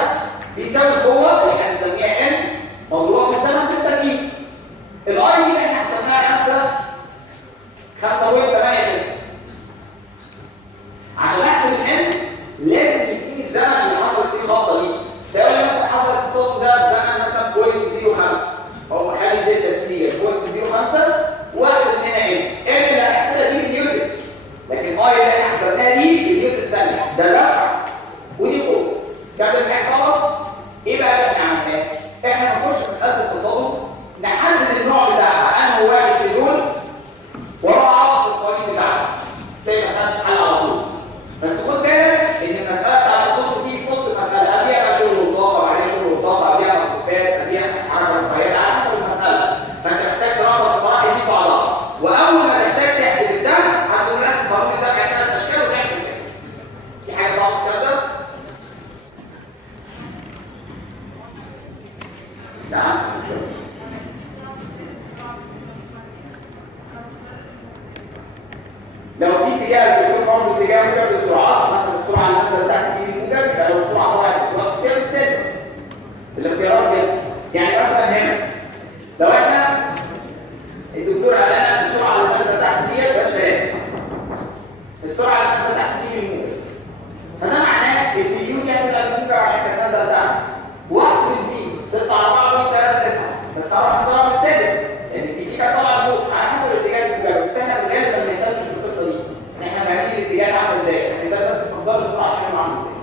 بيساوي القوه اللي احنا بنسميها ان مضروبه في الزمن بالترتيب. الاي دي احنا حسبناها 5.89. عشان احسب الان لازم يكون الزمن اللي حصلت فيه الخبطه دي. ده يقول لي مثلا حصل التصادم ده بزمن مثلا 0.05، هو مخلي الدلتا دي 0.05 واحسب منها ان اللي هنحسبها دي بالنيوتن، لكن اي اللي احنا حسبناها دي بالنيوتن ثانيه. ده دفع ودي قوه. كده الحاجه صعبه. ايه بقى اللي احنا عملناه؟ احنا نخش مساله التصادم نحدد النوع بتاعها انهي واحد في دول وراء القوانين بتاعها، تلاقي مساله تتحل على طول. بس خد بالك ان المساله بتاعت التصادم دي في نص المساله، قبلها بقى شغل وطاقه، وبعدين شغل وطاقه، قبلها مكتوبات، قبلها حركه مقيده على حسب المساله. فانت محتاج تربط المراحل دي ببعضها، واول ما تحتاج تحسب الدفع هتقوم راسم قانون الدفع 3 اشكال وتعمل كده. دي حاجه صعبه الكلام ده؟ نعم. لو في اتجاه بيكون فرض اتجاه موجب للسرعات، مثلا السرعه اللي نازله تحت دي موجب، يبقى لو السرعه طلعت السرعه بتبقى بالسالب. الاختيارات كده. يعني مثلا هنا لو احنا الدكتور قال لنا السرعه اللي نازله تحت دي مش فاهم. السرعه اللي نازله تحت دي بالموجب. فده معناه ان اليو دي هتبقى بالموجب عشان كانت نازله تحت. واحسب البي تطلع 4.39، بس هروح اختارها بالسالب لان البي كانت طالعه فوق على حسب الاتجاه الموجب. بس احنا في الغالب ما بنهتمش بالقصه دي. احنا فاهمين الاتجاه عامل ازاي، احنا ده بس مقدار السرعه عشان عامل ازاي.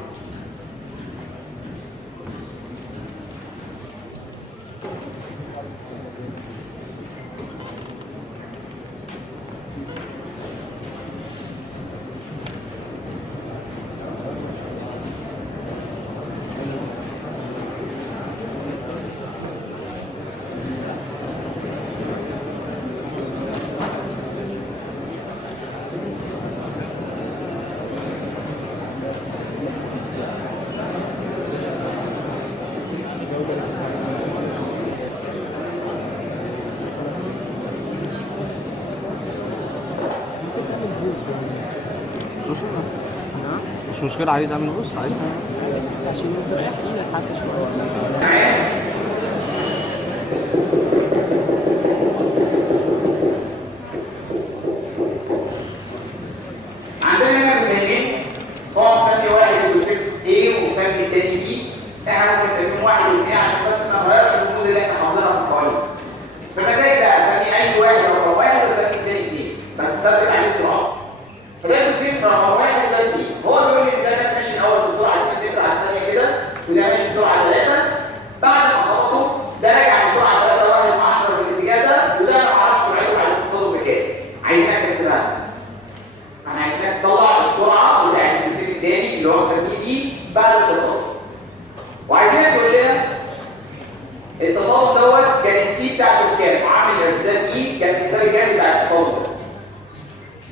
مش مشكلة، عايز اعمل بص، عايز تعمل عشان نريح ايدك حتى شويه. عندنا هنا مثالين، هو مسمي واحد وسيب A ومسمي التاني B. احنا ممكن نسميهم واحد واثنين عشان بس ما نغيرش الرموز اللي احنا حافظينها في القوانين. فمثال ده اسمي اي واحد رقم واحد واسمي التاني اثنين، بس ثبت عليه سرعه. فده مسيب رقم واحد وده اثنين. هو بيقول لي ده ماشي الاول بسرعه 2 متر على الثانيه كده، وده ماشي بسرعه 3. بعد ما خبطوا ده راجع بسرعه 3.1 في الاتجاه ده، وده انا ما اعرفش سرعته بعد التصادم بكام. عايزينك تحسبها. احنا عايزينك تطلع السرعه بتاعت المسيب الثاني اللي هو مسميه دي بعد التصادم. وعايزينك تقول لنا التصادم دوت كان الاي بتاعته بكام؟ عامل الارتداد اي كان بيساوي كام بتاع التصادم.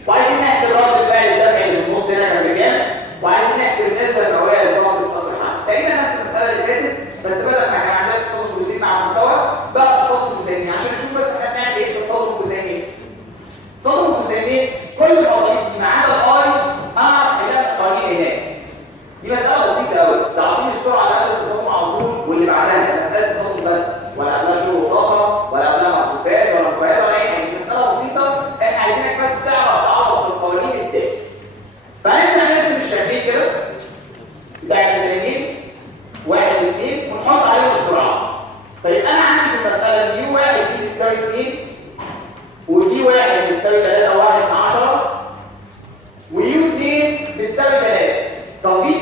وعايزين نحسب رد الفعل الدفعي اللي في النص هنا كان بكام، وعايزين نحسب النسبه المئويه للطاقه بتاعت الحمل. تقريبا نفس المساله اللي فاتت، بس بدل ما كان عندنا تصادم جزيئي مع مستوى بقى تصادم جزيئي. عشان نشوف بس احنا بنعمل ايه تصادم جزيئي. تصادم جزيئي كل المواضيع دي ما عدا الاي اعرف احلها بالقوانين هناك. دي مساله بسيطه قوي، تعطيني السرعه اللي قبل التصادم على طول واللي بعدها مساله تصادم بس، ولا قبلها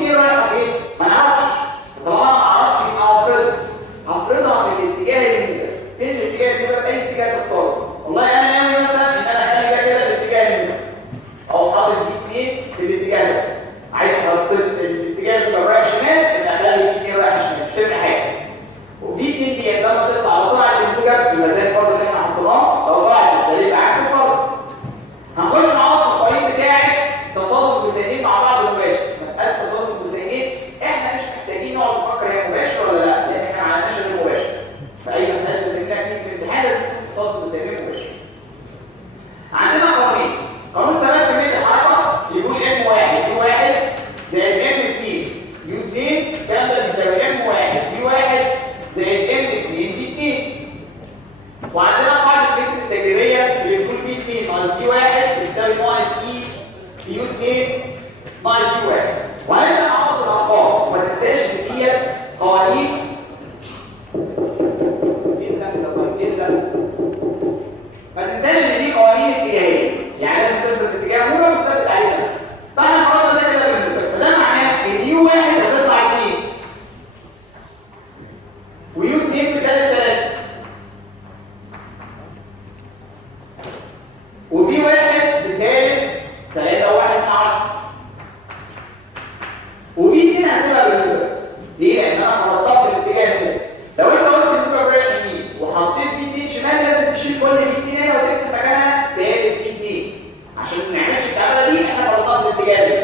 2 رايحه فين؟ ما نعرفش. طالما ما اعرفش يبقى هفرضها في الاتجاه الموجب. فين الاتجاه الموجب؟ اي اتجاه تختاره. والله انا ناوي مثلا ان انا اخلي ده كده الاتجاه الموجب، او حاطط دي 2 في الاتجاه ده. عايز احط الاتجاه اللي رايح شمال يبقى اخلي دي 2 رايح شمال، مش تفرق حاجه. وفي 2 دي لما تطلع لو طلعت الموجب يبقى زي الفرض اللي احنا حطيناه، لو طلعت بالسالب يبقى عكس الفرض. هنخش نقعد في القوانين بتاعت تصادم الجزيئين مع بعض مباشر. مساله تصادم الجزيئين احنا مش محتاجين نقعد نفكر هي مباشر ولا لا، لان احنا ما عندناش غير مباشر. فاي مساله جزيئيه تيجي في الامتحان لازم تكون تصادم الجزيئين مباشر. عندنا قوانين. قانون ثبات كميه الحركه بيقول ام 1 دي 1 زائد ام 2 يو 2، الكلام ده بيساوي ام 1 دي 1 زائد ام 2 دي 2. وعندنا قاعده الفكر التجريبيه اللي بتقول بي 2 ناقص بي 1 بتساوي ناقص اي يو 2 ناقص يو 1. وهنبدا نعوض بالارقام، وما تنساش ان دي قوانين ما تنساش ان دي قوانين اتجاهيه، يعني لازم تثبت اتجاه موجب وتثبت عليه بس. فاحنا فرضنا ده كده بالموجب، فده معناه ان يو 1 هتطلع 2 ويو 2 بسالب 3 وبي 1 بسالب 3.1 وبي 2 هسيبها بالموجب. ليه؟ لان انا فرضتها في الاتجاه الموجب. لو انت قلت الموجب رايح يمين وحطيت بي 2 شمال لازم تشيل كل بي 2 هنا وتكتب مكانها سالب بي 2 عشان ما نعملش التعامله دي. احنا فرضناها في الاتجاه ده.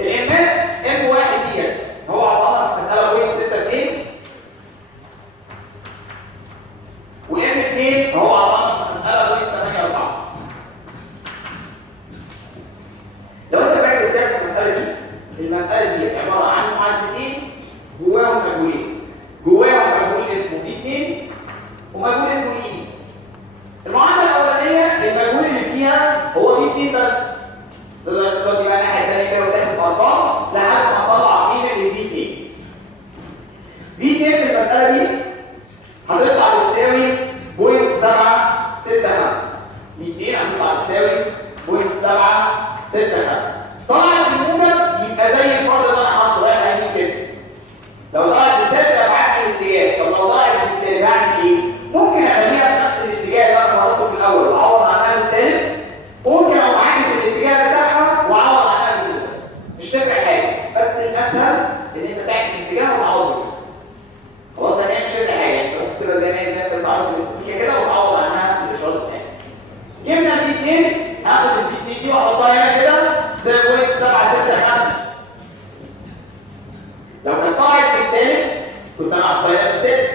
الامات ام 1 دي هو عطانا في مساله بوينت 6.2 وام 2 هو عطانا في مساله بوينت 8.4. لو انت مركز كده في المساله دي عباره عن معادلتين جواهم مجهولين. جواهم مجهول اسمه بي 2 ومجهول اسمه الاي. المعادله الاولانيه المجهول اللي فيها هو بي 2 بس. تقدر تودي بقى الناحيه الثانيه كده وتحسب ارقام لحد ما تطلع قيمه البي 2. بي 2 في المساله دي هتطلع بتساوي 0.765. بي 2 هتطلع بتساوي 0.765. طلعت بالموجب يبقى زي الفرض اللي انا حاطه رايح يمين كده. لو طلعت بالسالب يبقى بعكس الاتجاه. طب لو طلعت بالسالب اعمل ايه؟ ممكن اخليها بنفس الاتجاه اللي انا فرضته في الاول واعوض عنها بالسالب، ممكن او اعكس الاتجاه بتاعها واعوض عنها بالموجب. مش تفرق حاجه، بس الاسهل ان انت تعكس اتجاهها وتعوض بالموجب. خلاص هي مش تفرق حاجه، انت ممكن تسيبها زي ما هي زي ما انت عارف في الاستاتيكا كده وتعوض عنها بالاشارات بتاعتها. جبنا البي 2 هاخد البي 2 دي واحطها هنا كده زي 0.765. لو كانت طلعت بالسالب كنت انا هحطها هنا بالسالب،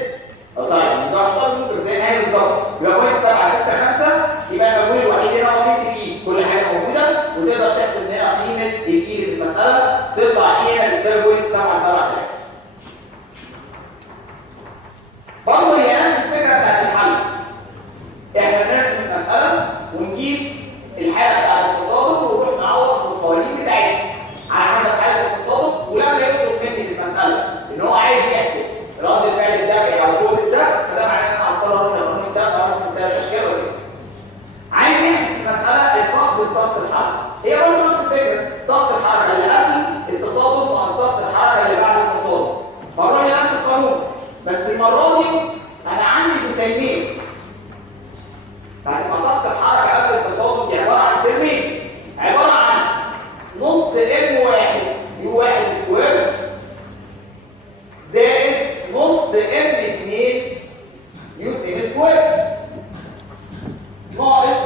لو طلعت بالموجب هحطها بالموجب زي ما هي بالظبط. يبقى 0.765 يبقى المجهول الوحيد هنا هو قيمه الاي. كل حاجه موجوده وتقدر تحسب هنا قيمه الاي اللي في المساله تطلع ايه هنا بتساوي 0.773. برضه هي نفس الفكره بتاعت الحل. احنا بنرسم المساله ونجيب الحاله بتاعت التصادم ونروح نعوض في القوانين بتاعتنا على حسب حاله التصادم. ولما يطلب مني في المساله ان هو عايز يحسب رد الفعل الدافعي او قوه الدفع، فده معناه ان انا هضطر اروح لقانون الدفع وارسم 3 اشكال وكده. عايز يحسب في المساله الفقد بضغط الحركه، هي برضه نفس الفكره. ضغط الحركه اللي قبل التصادم ناقص ضغط الحركه اللي بعد التصادم، فهروح لنفس القانون. بس المره دي انا عندي جزيئين، فهتبقى ضغط الحركه قبل التصادم دي عباره عن ترمين، عباره عن نص ام 1 يو 1 سكوير زائد نص ام 2 يو 2 سكوير ناقص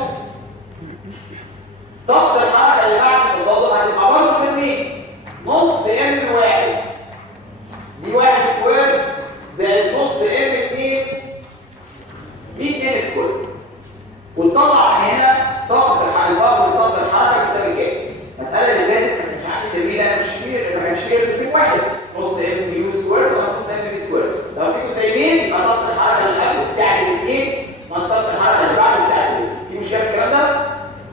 ضغط الحركه اللي بعد التصادم هتبقى برضه ترمين نص ام 1 يو 1 سكوير زائد نص ام 2 بي 2 سكوير. وتطلع من هنا ضغط الحركه وضغط الحركه بيساوي كام؟ المساله اللي فاتت ما كانش عندي تمرين، انا مش كبير، ما كانش فيها جزء واحد نص ام يو سكوير ناقص نص ام بي سكوير. لو في جزئين يبقى ضغط الحركه اللي قبل بتاعت الاثنين ناقص ضغط الحركه اللي بعد بتاعت الاثنين. في مشكله في الكلام ده؟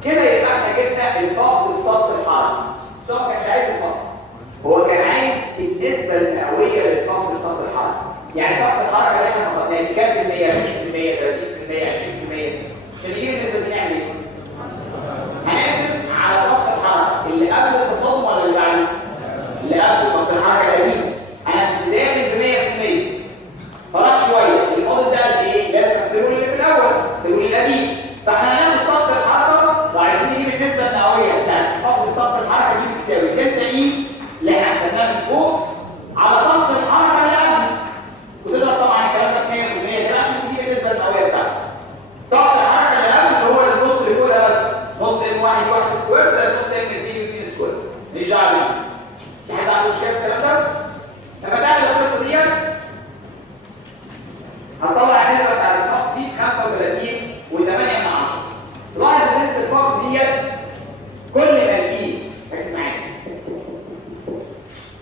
كده يبقى احنا جبنا الفقد في ضغط الحركه. بس هو ما كانش عايز الفقد، هو كان عايز النسبه المئويه للفقد في ضغط الحركه. يعني ضغط الحركه اللي احنا فقدناه كام في المية؟ 20%، 30%، 20%. عشان نجيب النسبه دي نعمل ايه؟ هنقسم على ضغط الحركه اللي قبل التصادم ولا اللي بعده؟ اللي قبله ضغط الحركه القديم انا داخل ب 100%، فراح شويه الموديل ده قد ايه؟ لازم احسبه اللي في الاول، احسبه القديم. فاحنا هناخد ضغط الحركه وعايزين نجيب النسبه المئويه بتاعت ضغط الحركه دي بتساوي دلتا اي اللي احنا حسبناها من فوق على ضغط الحركه اللي قبله، وتضرب طبعا الكلام ده ب 100% كده عشان تجيب النسبه المئويه بتاعته. ضغط الحركه اللي قبل هو النص اللي فوق ده بس، نص ام 1 دي 1 سكوير زي نص ام 2 سكوير، ماليش دعوه بيه. في حد عنده مشكله في الكلام ده؟ لما تعمل القصه دي هتطلع النسبه بتاعت الضغط دي 35.8. لاحظ ان نسبه الضغط دي كل ما الايد ركز معايا،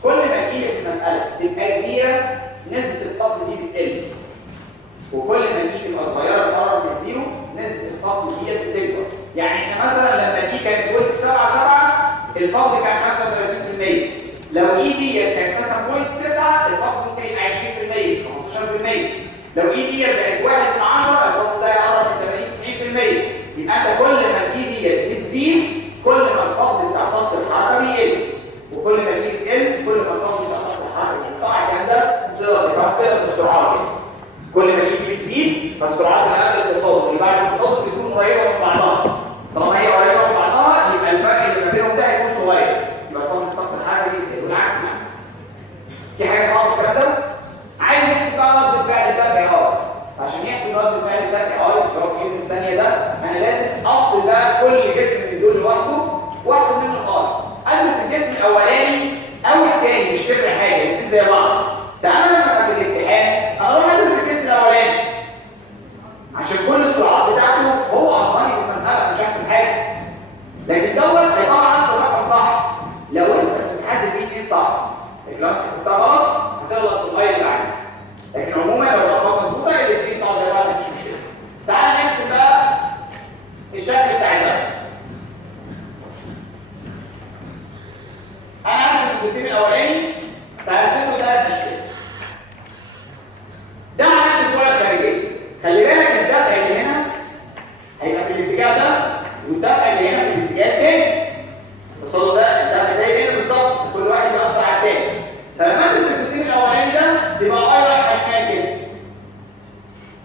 كل ما الايد في المساله تبقى كبيره نسبه الضغط دي بتقل، وكل ما الايد تبقى صغيره بتقرب من الزيرو نسبه الضغط دي بتكبر. يعني احنا مثلا لما الايد كانت 0.77 الفقد كان 35%، لو اي دي كانت مثلا 0.9 الفقد ممكن يبقى 20% 15%، لو اي دي بقت 1/10 الفقد ده يقرب من 80 90%. يبقى انت كل ما الاي دي بتزيد كل ما الفقد بتاع ضغط الحركه بيقل، وكل ما الاي بتقل كل ما الفقد بتاع ضغط الحركه بيقل. طبعا الكلام ده تقدر تفهم كده بالسرعات كده، كل ما الاي بتزيد فالسرعات اللي قبل التصادم اللي بعد التصادم بتكون قريبه من بعضها، طالما هي قريبه من بعضها يبقى الفرق اللي ما بينهم ده هيكون صغير، يبقى الفقد بتاع ضغط الحركه دي والعكس معاك. في حاجه صعبه في الكلام ده؟ عايز يحسب بقى رد الفعل الدفعي عشان يحسب رد الفعل الدفعي اللي هو في يوم ثانيه ده انا لازم افصل بقى كل جسم من دول لوحده واحسب منه الار. البس الجسم الاولاني او الثاني مش تفرق حاجه، الاثنين زي بعض، بس انا لما ابقى في الامتحان انا اروح البس الجسم الاولاني عشان كل السرعات بتاعته هو عطاني في المساله مش هحسب حاجه، لكن دوت هيطلع نفس الرقم صح لو انت بتحاسب بيه 2 صح، لكن لو انت حسبتها غلط هتغلط في الاي اللي بعدها. لكن عموما لو الارقام مظبوطه الاثنين طبعا زي بعض مش مشكله. تعالى نحسب بقى الشكل بتاع ده. انا هرسم الجسيم الاولاني هرسمه 3 اشكال. ده علامه الفرع الخارجيه، خلي بالك الدفع اللي هنا هيبقى في الاتجاه ده والدفع اللي هنا في الاتجاه الثاني. التصادم ده الدفع زي هنا بالظبط، كل واحد بيأثر على الثاني. فلما ادرس الجسيم الاولاني ده تبقى اي رايحه شمال كده.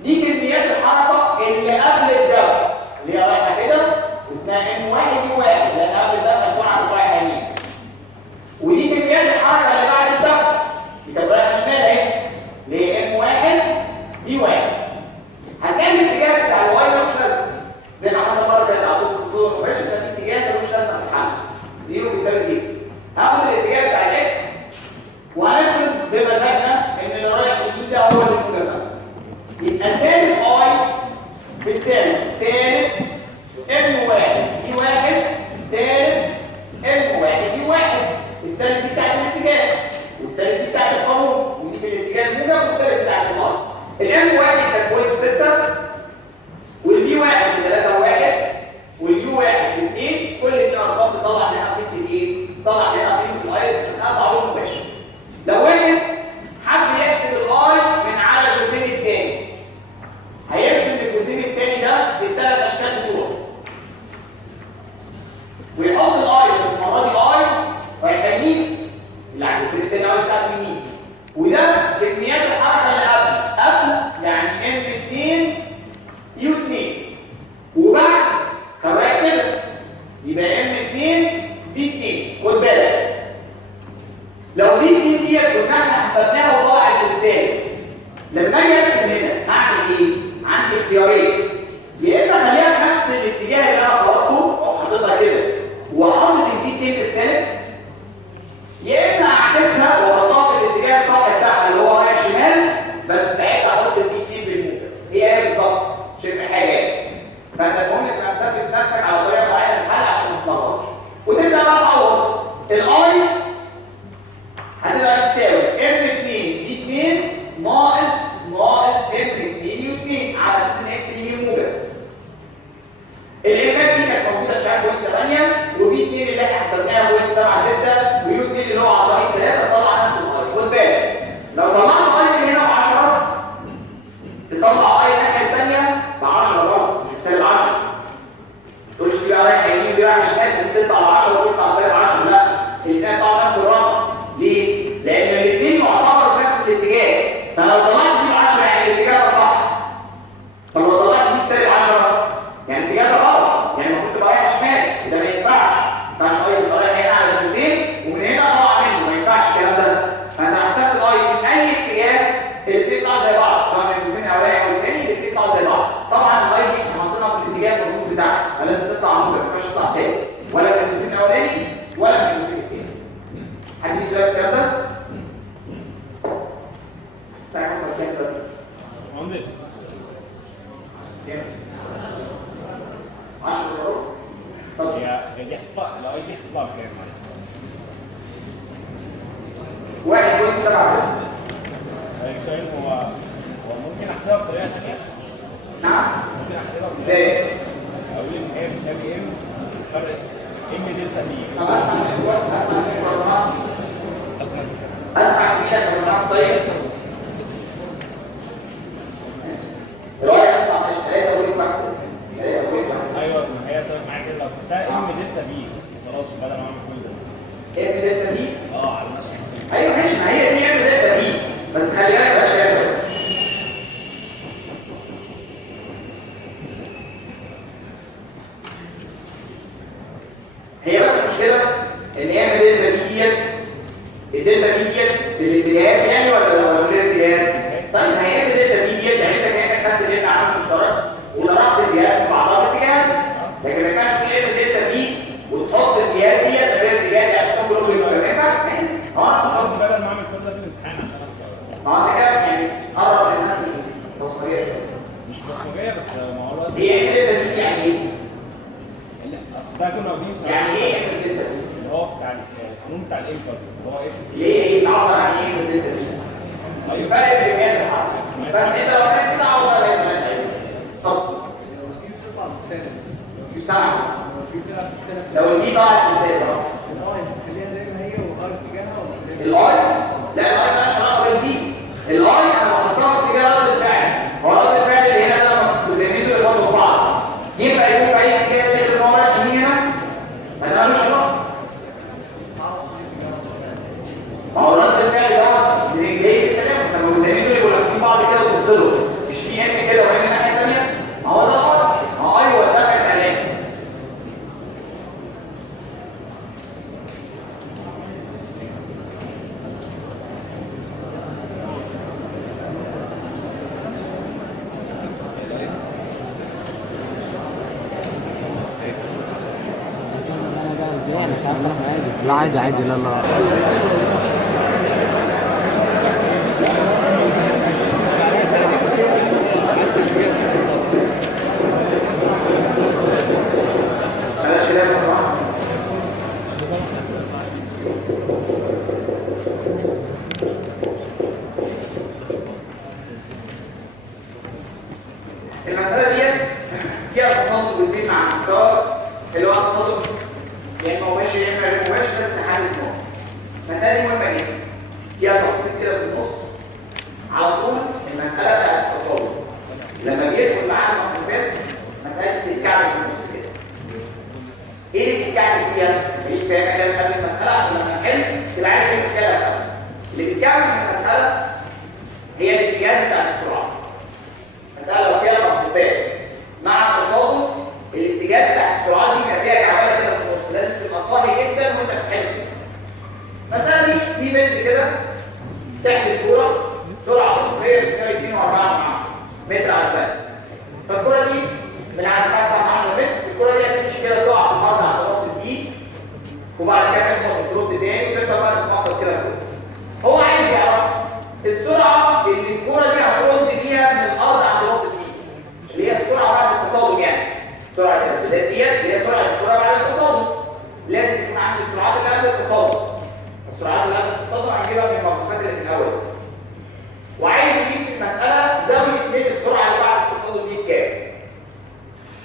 دي كميات الحركه اللي قبل الدفع اللي هي رايحه كده واسمها ام 1 دي 1 لان قبل الدفع السرعه رايحه يمين. ودي كميات الحركه اللي بعد الدفع دي كانت رايحه شمال اهي اللي هي ام 1 دي 1. هتلاقي الاتجاه بتاع الواي ده مش لازم زي ما حصل مره كده على طول في الصوره المباشر ده في اتجاه ملوش لازمه في الحل، 0 بيساوي 0. هاخد الاتجاه بتاع الاكس وهنفرض بمزاجنا ان اللي رايح يمين ده هو اللي موجب مثلا، يبقى سالب اي بتساوي سالب ام 1 دي 1 سالب ام 1 دي 1. السالب دي بتاعت الاتجاه والسالب دي بتاعت القانون، ودي في الاتجاه الموجب والسالب بتاعت النار. الام 1 كانت 0.6 والبي 1 ب 3.1 واليو 1 ب 2، كل دي ارقام تطلع لنا قيمه الايه؟ تطلع لنا قيمه الاي بمساله تعويض مباشر. لو واحد حب يحسب الاي من على الجسيم الثاني هيرسم الجسيم الثاني ده بالثلاث اشكال بتوعه ويحط الاي، بس المره دي اي رايح يمين اللي على الجسيم الثاني اي بتاعته يمين، وده كميات الحركه اللي قبل يعني ام 2 يو 2 وبعد كان رايح كده يبقى ام 2 في 2. خد بالك لو دي ديت كنا احنا حسبناها وطلعت بالسالب، لما اجي ارسم هنا هعمل ايه؟ عندي اختيارين، يا اما اخليها في نفس الاتجاه اللي انا طلبته او حاططها كده وحاطط الدي 2 بالسالب، يا اما اعكسها واحطها في الاتجاه الصح بتاعها اللي هو رايح شمال بس ساعتها احط الدي 2 بالموجب. هي بالظبط شبه حاجه. فانت المهم تبقى مثبت نفسك على طريقه معينه للحل عشان ما تتلخبطش وتبدا بقى تعوض. الاي هتبقى بتساوي ام 2 دي 2 ناقص ام 2 يو 2 على اساس ان اكس يمين دي 7 بس. سؤال هو ممكن احسبها بطريقه ثانيه؟ نعم. ممكن احسبها ازاي؟ اقول ان هي بتساوي ام فرق ام دلتا بي. طب اسمع منك بس، اسمع منك لو سمحت. اسمع زميلك لو سمحت. طيب الواحد يطلع مش 3 ويك محسب 3 ويك محسب. ايوه ما هي طيب معايا كده لو كنتها ام دلتا بي خلاص بدل ما اعمل كل ده. ام دلتا دي؟ على نفس الشيء. ايوه ماشي، ما هي دي ام دلتا دي، بس خلي بالك بقى شويه. هي بس المشكله ان ام دلتا دي ديت، الدلتا دي ديت بالاتجاهات يعني ولا من غير اتجاهات؟ طيب ما هي ام دلتا دي ديت يعني انت كانك خدت دلتا عامل مشترك وطرحت الجهات بعضها باتجاهات، لكن ما ينفعش تقول ام دلتا دي وتحط الجهات ديت من غير اتجاهات، يعني تكون جروب ما ينفعش. هو انا صح بدل ما اعمل كل ده في الامتحان عشان اختار. ما هو انت كده يعني قرب للناس البصريه شويه. مش بصمجيه بس مع الوقت. هي ام دلتا دي يعني ايه؟ اصل ده كنا واخدين يعني ايه ام دلتا دي؟ اللي هو بتاع القانون بتاع الامبلس اللي هو اف. ليه ايه بتعبر عن ايه ام دلتا دي؟ الفرق بين الجهات الحركه. بس انت لو كان كده عوض بقى زي ما انت عايز. اتفضل. مش سامع. لو الدي ضاعت ازاي بقى؟ الاي لا، الاي مالهاش علاقه بالدي. الاي انا بحطها في اتجاه رد الفعل، هو رد الفعل اللي هنا ده مزينته اللي برضه بعض ينفع يكون في اي اتجاه غير ان هو رايح يمين هنا؟ ما ده ملوش علاقه. ما هو رد الفعل ده من جاي التنافس لما مزينته اللي بيبقوا لابسين بعض كده وتفصلوا، مش في ان كده وهنا الناحيه الثانيه؟ ما هو ده غلط. ما هو ايوه ده فعلان. لا عادي عادي، لا لا. بلاش كلام بصراحه. المساله ديت فيها تصادم بسيط مع المستوى اللي هو تصادم يعني مباشر يا اما غير مباشر، لازم نحدد النقط. المساله دي مهمه جدا، فيها تفاصيل كده في النص. على طول المساله بتاعت التصادم لما بيدخل معانا المخلوقات مساله بتتكعبل في النص كده. ايه اللي بتتكعبل فيها؟ خليك فاهم كده قبل المساله عشان لما نحل تبقى عارف ايه المشكله بتاعتها. اللي بيتكعبل في المساله هي الاتجاه بتاع السرعه. مساله لو فيها مخلوقات مع التصادم الاتجاه بتاع السرعات دي بيبقى فيها كعبله كده في النص، لازم تبقى صاحي جدا وانت بتحل المساله دي. في متر كده تحت الكوره سرعه طبيعيه بتساوي 2.4 متر على الثانيه. فالكوره دي من عند 5 متر، الكوره دي هتمشي كده تقع في الارض عند نقطه دي، وبعد كده تخبط الدروب تاني وتفضل بقى تتنطط كده فوق. هو عايز يعرف السرعه اللي الكوره دي هترد بيها من الارض عند نقطه دي، اللي هي السرعه بعد التصادم. يعني سرعه الارتداد ديت اللي هي سرعه الكره بعد التصادم. لازم يكون عندي السرعات اللي قبل التصادم. السرعات اللي قبل التصادم هنجيبها من الموصوفات اللي في الاول. وعايز يجيب في المساله زاويه من السرعه اللي بعد التصادم دي بكام؟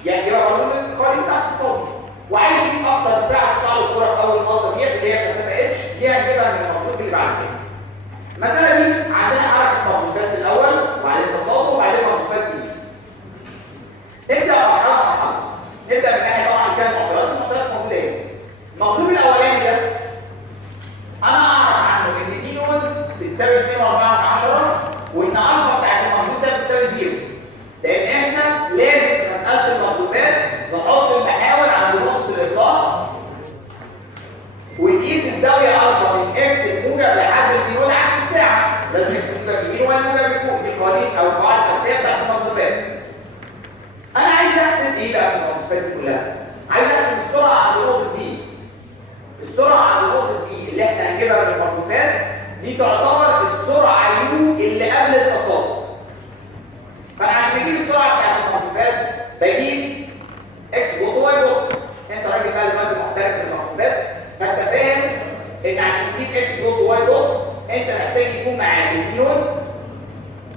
يعني يبقى قانون القوانين بتاع التصادم. وعايز يجيب اقصى ارتفاع بتاع الكره في اول نقطه ديت اللي هي مسافه اتش، دي هنجيبها من الموصوف اللي بعد كده. المساله دي عندنا حركه موصوفات في الاول وبعدين تصادم وبعدين موصوفات جديده. نبدا مرحله مرحله. نبدا من ناحيه طبعا فيها المعطيات موجوده هنا. الموصوف الاولاني ده انا اعرف عنه ان دي نود بتساوي 2.4 وان الفا بتاعت الموصوف ده بتساوي 0. لان احنا لازم في مساله الموصوفات نحط المحاور عند نقطه الاطلاق ونقيس الزاويه الفا من اكس الموجب لحد الدي نود عكس الساعه. لازم اكس الموجب يمين واي الموجب لفوق. دي قوانين او القواعد الاساسيه بتاعت الموصوفات. انا عايز احسب ايه بقى من الموصوفات دي كلها؟ عايز احسب السرعه عند النقطه دي. السرعه عند النقطه دي اللي احنا هنجيبها من الموصوفات دي تعتبر السرعه يو اللي قبل التصادم. فانا عشان اجيب السرعه بتاعت الموصوفات بجيب اكس دوت واي دوت. انت راجل بقى دلوقتي محترف في الموصوفات، فانت فاهم ان عشان تجيب اكس دوت واي دوت انت محتاج يكون معاك البي نود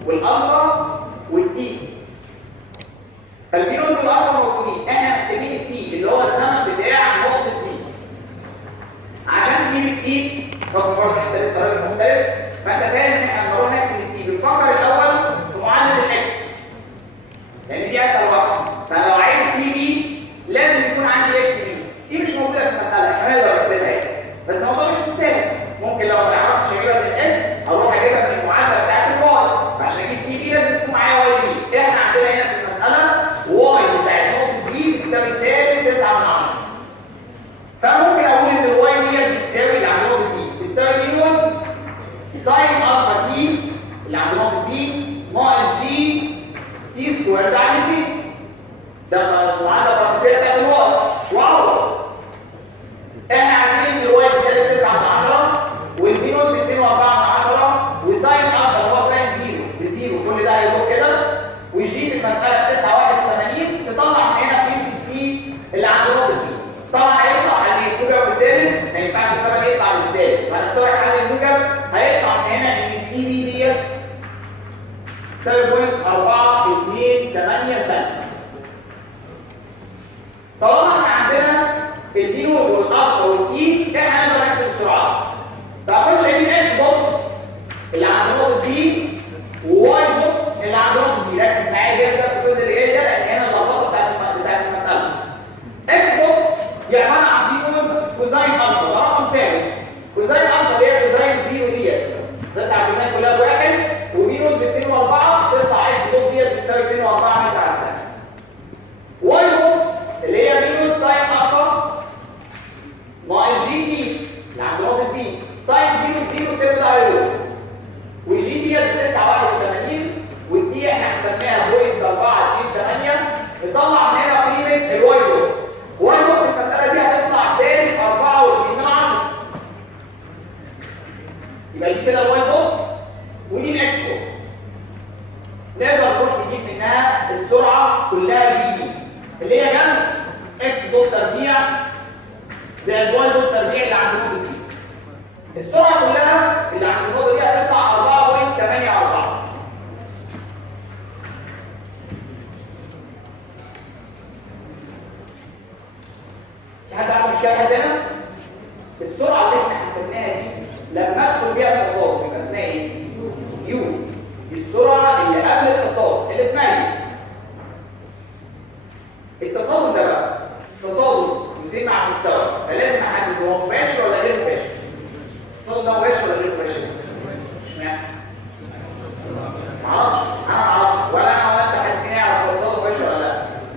والالفا والتي. فالبي نود والالفا موجودين، احنا محتاجين التي اللي هو الزمن بتاع نقطه دي. عشان تجيب التي رقم برضه انت لسه راجل مختلف، فانت فاهم ان احنا بنروح نحسب التي بنفكر الاول في معادله الاكس لان دي اسهل واحده. فلو عايز تي بي لازم يكون عندي اكس بي، دي مش موجوده في المساله، احنا نقدر نحسبها يعني. بس الموضوع مش مستاهل، ممكن لو ما عرفتش اجيبها من الاكس اروح اجيبها من المعادله بتاعت الواي، فعشان اجيب تي بي لازم يكون معايا واي بي. احنا عندنا هنا في المساله واي بتاعت نقطه بي بتساوي سالب 9/10. فممكن اقول ان الواي دي بتساوي اللي عند نقطه بي بتساوي بي نود ساين الفا تي اللي عند نقطه بي ناقص جي تي سكوير ده عند بي. ده المعادله الرقميه بتاعت الواي. واو، احنا عارفين ان الواي بسالب 9/10 والبي نود ب 2.4 وساين الفا اللي هو ساين 0 بزيرو، كل ده هيروح كده، والجي في المساله ب 9.81. تطلع من هنا قيمه التي اللي عند نقطه بي. طبعا هيطلع حل الموجب بسالب، ما ينفعش الزمن يطلع بالسالب، فهنختار حل الموجب هيطلع من هنا ان التي بي ديت تساوي 0.428 ثانيه. طالما احنا عندنا البي نود والالفا والتي احنا نقدر نحسب السرعات. فاخش اجيب اكس دوت اللي عند نقطه بي وواي دوت اللي عند نقطه بي. ركز معايا جدا في الجزء اللي جاي ده لان هنا اللخبطه بتاعت المساله. اكس دوت هي عباره عن بي نود كوزاين الفا، ده رقم ثابت. كوزاين الفا اللي هي كوزاين 0 ديت تطلع كوزاين كلها بواحد، وبي نود ب 2.4 تطلع اكس دوت ديت بتساوي 2.4 متر على الثانيه. واي دوت اللي هي بي نود ساين الفا ناقص جي تي اللي عند نقطه بي ساين 0 تبدا هيروح، وجي ديت ب 9.81 والتي احنا حسبناها 0.428. نطلع من هنا قيمه الواي دوت. واي دوت في المساله دي هتطلع سالب 4.2. يبقى دي كده الواي دوت ودي الاكس دوت. نقدر نروح نجيب منها السرعه كلها في بي اللي هي جذر اكس دوت تربيع زائد واي دوت تربيع اللي عند نقطه بي. السرعه كلها اللي عند النقطه دي هتطلع 4.84. في حد عنده مشكله لحد هنا؟ السرعه اللي احنا حسبناها دي لما ادخل بيها التصادم يبقى اسمها ايه؟ يو. دي السرعه اللي قبل التصادم اللي اسمها يو. التصادم ده بقى تصادم يسير مع المستوى، فلازم احدد هو مباشر ولا غير مباشر. التصادم ده مباشر ولا غير مباشر؟ اشمعنى؟ معرفش، انا معرفش ولا انا ولا انت حد فينا يعرف التصادم مباشر ولا لا.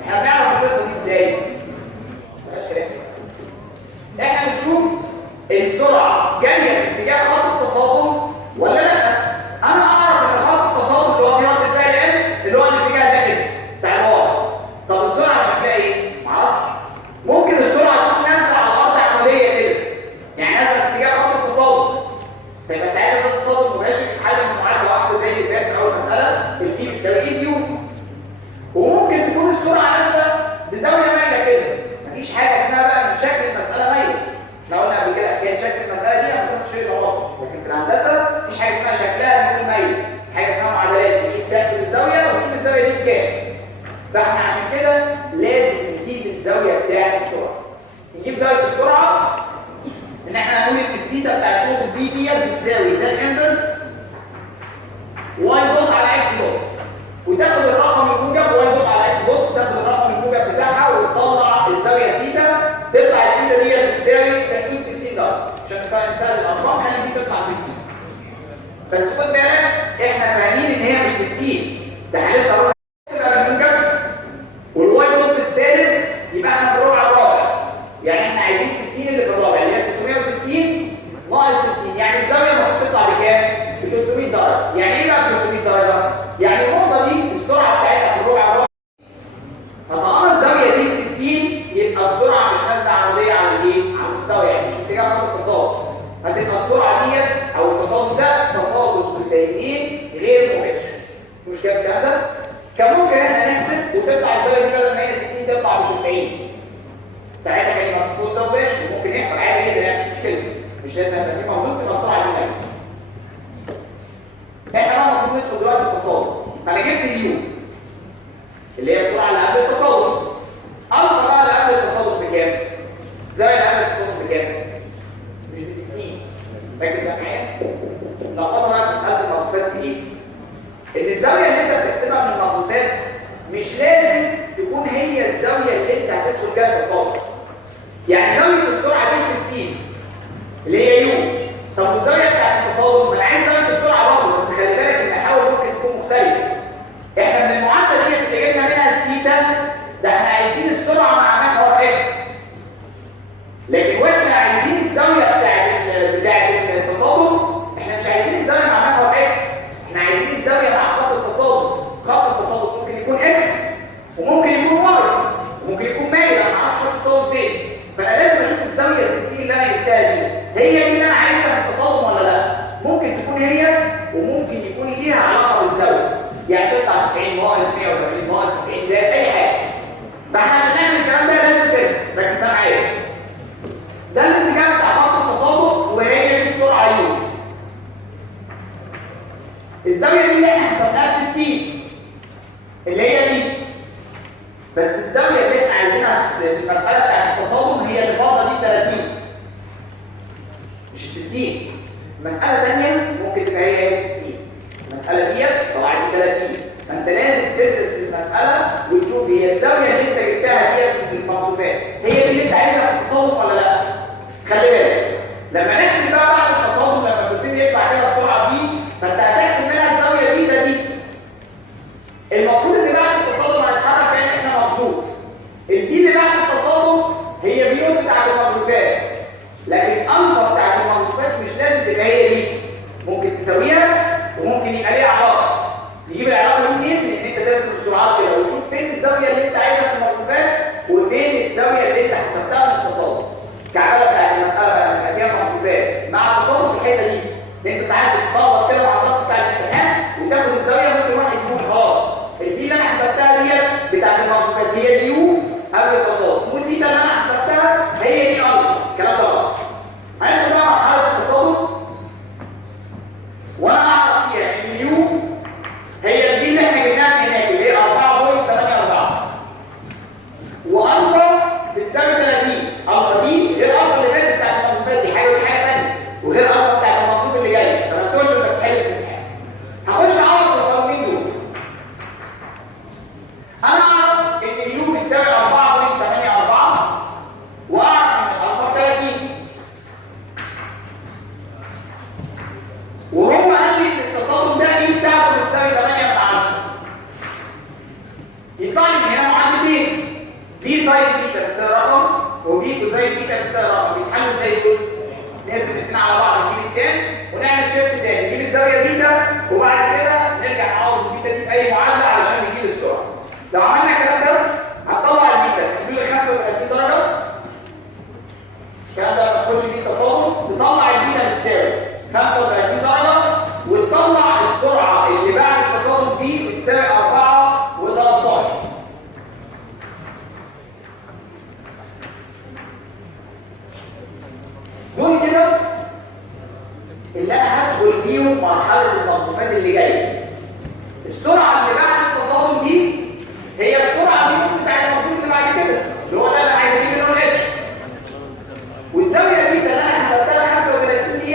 احنا بنعرف القصه دي ازاي؟ مفيهاش كلام. احنا بنشوف السرعه جايه باتجاه خط التصادم ولا لا. انا اعرف ان خط التصادم اللي هو في رد الفعل ان اللي هو الاتجاه ده كده بتاع الواقع. طب السرعه شكلها ايه؟ معرفش. ممكن السرعه تكون نازله على الارض عموديه كده، يعني نازله في اتجاه خط التصادم، فيبقى ساعتها ده التصادم مباشر يتحل من معادله واحده زي اللي فات في اول مساله، البي بتساوي اي كيو. وممكن تكون السرعه نازله بزاويه مايله كده، مفيش حاجه اسمها بقى ان شكل المساله مايله. احنا قلنا قبل كده حكايه شكل المساله دي ما بتكونش شيء غلط، لكن في الهندسه مفيش حاجه اسمها شكلها بيكون مايل، حاجه اسمها معادلات نجيب تحسب الزاويه ونشوف الزاويه دي بكام. فاحنا عشان كده لازم نجيب الزاويه بتاعه السرعه. نجيب زاويه السرعه ان احنا هنقول ان الثيتا بتاعت نقطه بي ديت بتساوي تان انفرس واي دوت على اكس دوت، وتاخد الرقم الموجب واي دوت على اكس دوت، تاخد الرقم الموجب بتاعها وتطلع الزاويه ثيتا. تطلع الثيتا ديت بتساوي في حدود 60 درجه، عشان نسهل الارقام خلي دي تطلع 60. بس خد بالك احنا فاهمين ان هي مش 60، ده احنا لسه هنروح تبقى بالموجب والواي دوت بالسالب، يبقى احنا في الربع الرابع. يعني احنا عايزين 60 اللي في الرابع اللي هي 360 ناقص 60، يعني الزاويه المفروض تطلع بكام؟ ب 300 درجه. يعني ايه بقى 300 درجه؟ يعني النقطه دي السرعه بتاعتها في الربع الرابع، فطالما الزاويه دي ب 60 يبقى السرعه مش نازله عموديه على الايه؟ على المستوى، يعني مش اتجاه خط التصادم. هتبقى السرعه ديت او التصادم ده تصادم جسيمين غير مباشر. مش كده الكلام ده؟ كان ممكن احنا نحسب وتطلع الزاويه دي بدل ما هي 60 تطلع ب 90. ساعتها كان يبقى التصادم ده مباشر، ممكن يحصل عادي جدا، يعني مش مشكله، مش لازم يبقى في موجود تبقى السرعه دي. فانا جبت اليو اللي هي السرعه اللي قبل التصادم. الفا بقى اللي قبل التصادم بكام؟ الزاويه اللي قبل التصادم بكام؟ مش ب 60. ركز بقى معايا. لخبطه بقى في مساله المقصودات في ايه؟ ان الزاويه اللي انت بتحسبها من المقصودات مش لازم تكون هي الزاويه اللي انت هتدخل بيها التصادم. يعني زاويه السرعه دي 60 اللي هي يو. طب والزاويه بتاعت التصادم؟ ما انا عايز زاويه السرعه برضه، بس خلي بالك المحاور ممكن تكون مختلفه. احنا من المعادله دي اللي جبنا منها الثيتا، ده احنا عايزين السرعه مع محور اكس. لكن واحنا عايزين الزاويه بتاعت التصادم، احنا مش عايزين الزاويه مع محور اكس، احنا عايزين الزاويه مع خط التصادم. خط التصادم ممكن يكون اكس وممكن يكون واي وممكن يكون مايل، انا ما اعرفش خط التصادم فين. فانا لازم اشوف الزاويه 60 اللي انا جبتها دي هي دي اللي انا عايزها في التصادم ولا لا. ممكن تكون هي وممكن يكون ليها علاقه بالزاويه، يعني تطلع 90 ناقص 180 ناقص 90 زائد اي حاجه. فاحنا عشان نعمل الكلام ده لازم ترسم. ركز معايا. ده الاتجاه بتاع خط التصادم وهي دي السرعه يو. الزاويه دي اللي احنا حسبناها 60 اللي هي دي. بس الزاويه اللي احنا عايزينها في المساله بتاعت التصادم هي اللي فاضله دي 30 مش 60. مساله ثانيه ممكن تبقى هي 60. المساله ديت طلعت 30. فانت لازم تدرس المساله وتشوف هي الزاويه اللي انت جبتها ديت بالمقصودات هي دي اللي انت عايزها في التصادم ولا لا. خلي بالك لما نحسب بقى بعد التصادم، لما الجسيم يطلع كده بسرعه دي، فانت هتحسب منها الزاويه دي ده دي. المفروض ان بعد التصادم هنتحرك كأن احنا مبسوط. الدي اللي بعد التصادم هي بي نوت بتاعت المقصودات، لكن الفا بتاعت المقصودات مش لازم تبقى هي دي. ممكن تساويها وممكن يبقى ليها علاقه. نجيب العلاقه دي منين؟ من ان انت ترسم السرعات كده وتشوف فين الزاويه اللي انت عايزها في المقصودات وفين الزاويه اللي انت حسبتها من التصادم. الكعبله بتاعت المساله بقى بيبقى فيها مقصودات مع التصادم في الحته دي. ان انت ساعات بتدور كده مع الضغط بتاع الامتحان وتاخد الزاويه ممكن واحد يقول خلاص الدي اللي انا حسبتها ديت بتاعت المقصودات هي دي يو قبل التصادم، والثيتا اللي انا حسبتها هي دي الفا. الكلام ده غلط. هندخل بقى مرحله التصادم وانا اعرف فيها ان اليو هي دي اللي احنا جبناها من هناك اللي هي 4.84 والفا بتساوي 30. الفا دي غير الفا اللي فاتت بتاعت المقصودات، دي حاجه ودي حاجه ثانيه، وغير الفا بتاعت المقصود اللي جاي. فما تقولش انت بتحل في الامتحان. هخش اعرف القوانين دول. انا اعرف ان اليو بتساوي 4.84 واعرف ان الفا 30. وهو قال لي ان التصادم ده ايه بتاعته بتساوي 8/10. يطلع لي من هنا معادلتين، دي ساين بيتا بتساوي رقم وبي كوزاين بيتا بتساوي رقم. بيتحلوا ازاي دول؟ نقسم الاثنين على بعض نجيب التاني ونعمل شيفت تاني، نجيب الزاويه بيتا وبعد كده نرجع نعوض البيتا دي باي معادله علشان نجيب السرعه. لو عملنا الكلام ده هتطلع البيتا تحل لي 35 درجه. الكلام ده لما تخش فيه تصادم تطلع البيتا بتساوي 35 درجه وتطلع السرعه اللي بعد التصادم دي بتساوي 4.13. دول كده اللي انا هدخل بيهم مرحله المقصودات اللي جايه. السرعه اللي بعد التصادم دي هي السرعه دي بتاع المقصود اللي بعد كده اللي هو ده اللي انا عايز اجيب منه الاتش. والزاويه دي اللي انا حسبتها 35 دي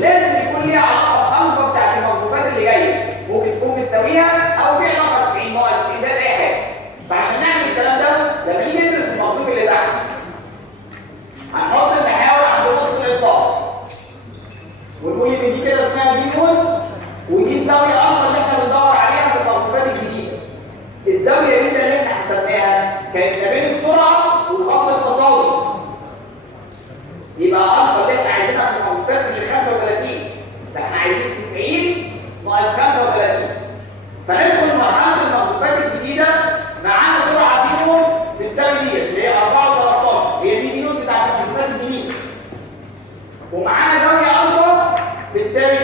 لازم يكون ليها علاقه بالفا بتاعت المقصودات اللي جايه، ممكن تكون بتساويها او في علاقه 90 ناقص 90 زائد اي حاجه. فعشان نعمل الكلام ده لما نيجي ندرس المقصود اللي تحت هنحط المحاور عند نقطه الاطلاق ونقول ان دي كده اسمها بي نود ودي الزاويه الفا اللي احنا بندور عليها في المقصودات الجديده. الزاويه دي اللي احنا حسبناها كانت ما بين السرعه وخط التصادم. يبقى الفا اللي احنا عايزينها في المقصودات مش ال 35، ده احنا عايزين 90 ناقص 35. فندخل مرحله المقصودات الجديده معانا سرعه بي نود بتساوي دي اللي هي 4.13 هي دي نود بتاعت المقصودات الجديده، ومعانا زاويه الفا بتساوي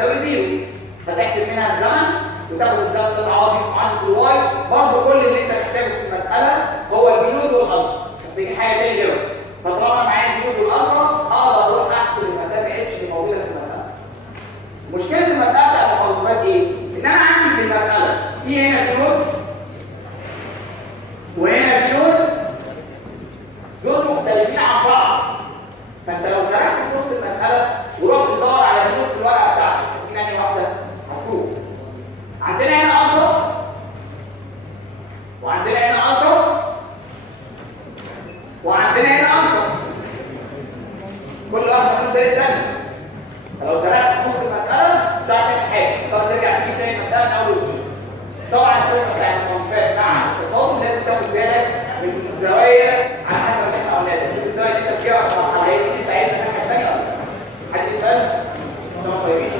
بتساوي 0 فتحسب منها الزمن وتاخد الزمن ده تعوض بيه معادله الواي. برضه كل اللي انت محتاجه في المساله هو البيود والالفا، مش محتاجين حاجه تاني غيره. فطالما معايا البيود والالفا اقدر اروح احسب المسافه اتش اللي موجوده في المساله. مشكله المساله بتاعت التخلصات ايه؟ ان انا عندي في المساله في هنا بيود وهنا بيود، دول مختلفين عن بعض. فانت لو سرحت في نص المساله ورحت تدور على بيود في الورقه بتاعتك، مين انهي واحده؟ مكتوب عندنا هنا الفا وعندنا هنا الفا وعندنا هنا الفا، كل واحده من دول الثانيه. فلو سرحت في نص المساله مش هتعرف تعمل حاجه، تقدر ترجع تجيب تاني المساله من اول وجديد. طبعا القصه بتاعت التنفيذ مع التصادم لازم تاخد بالك من الزوايا على حسب ما احنا قلنا. شوف الزاويه اللي انت بتجيبها في المرحله اللي انت عايزها الناحيه الثانيه ولا لا. حد يسال؟ طيبين.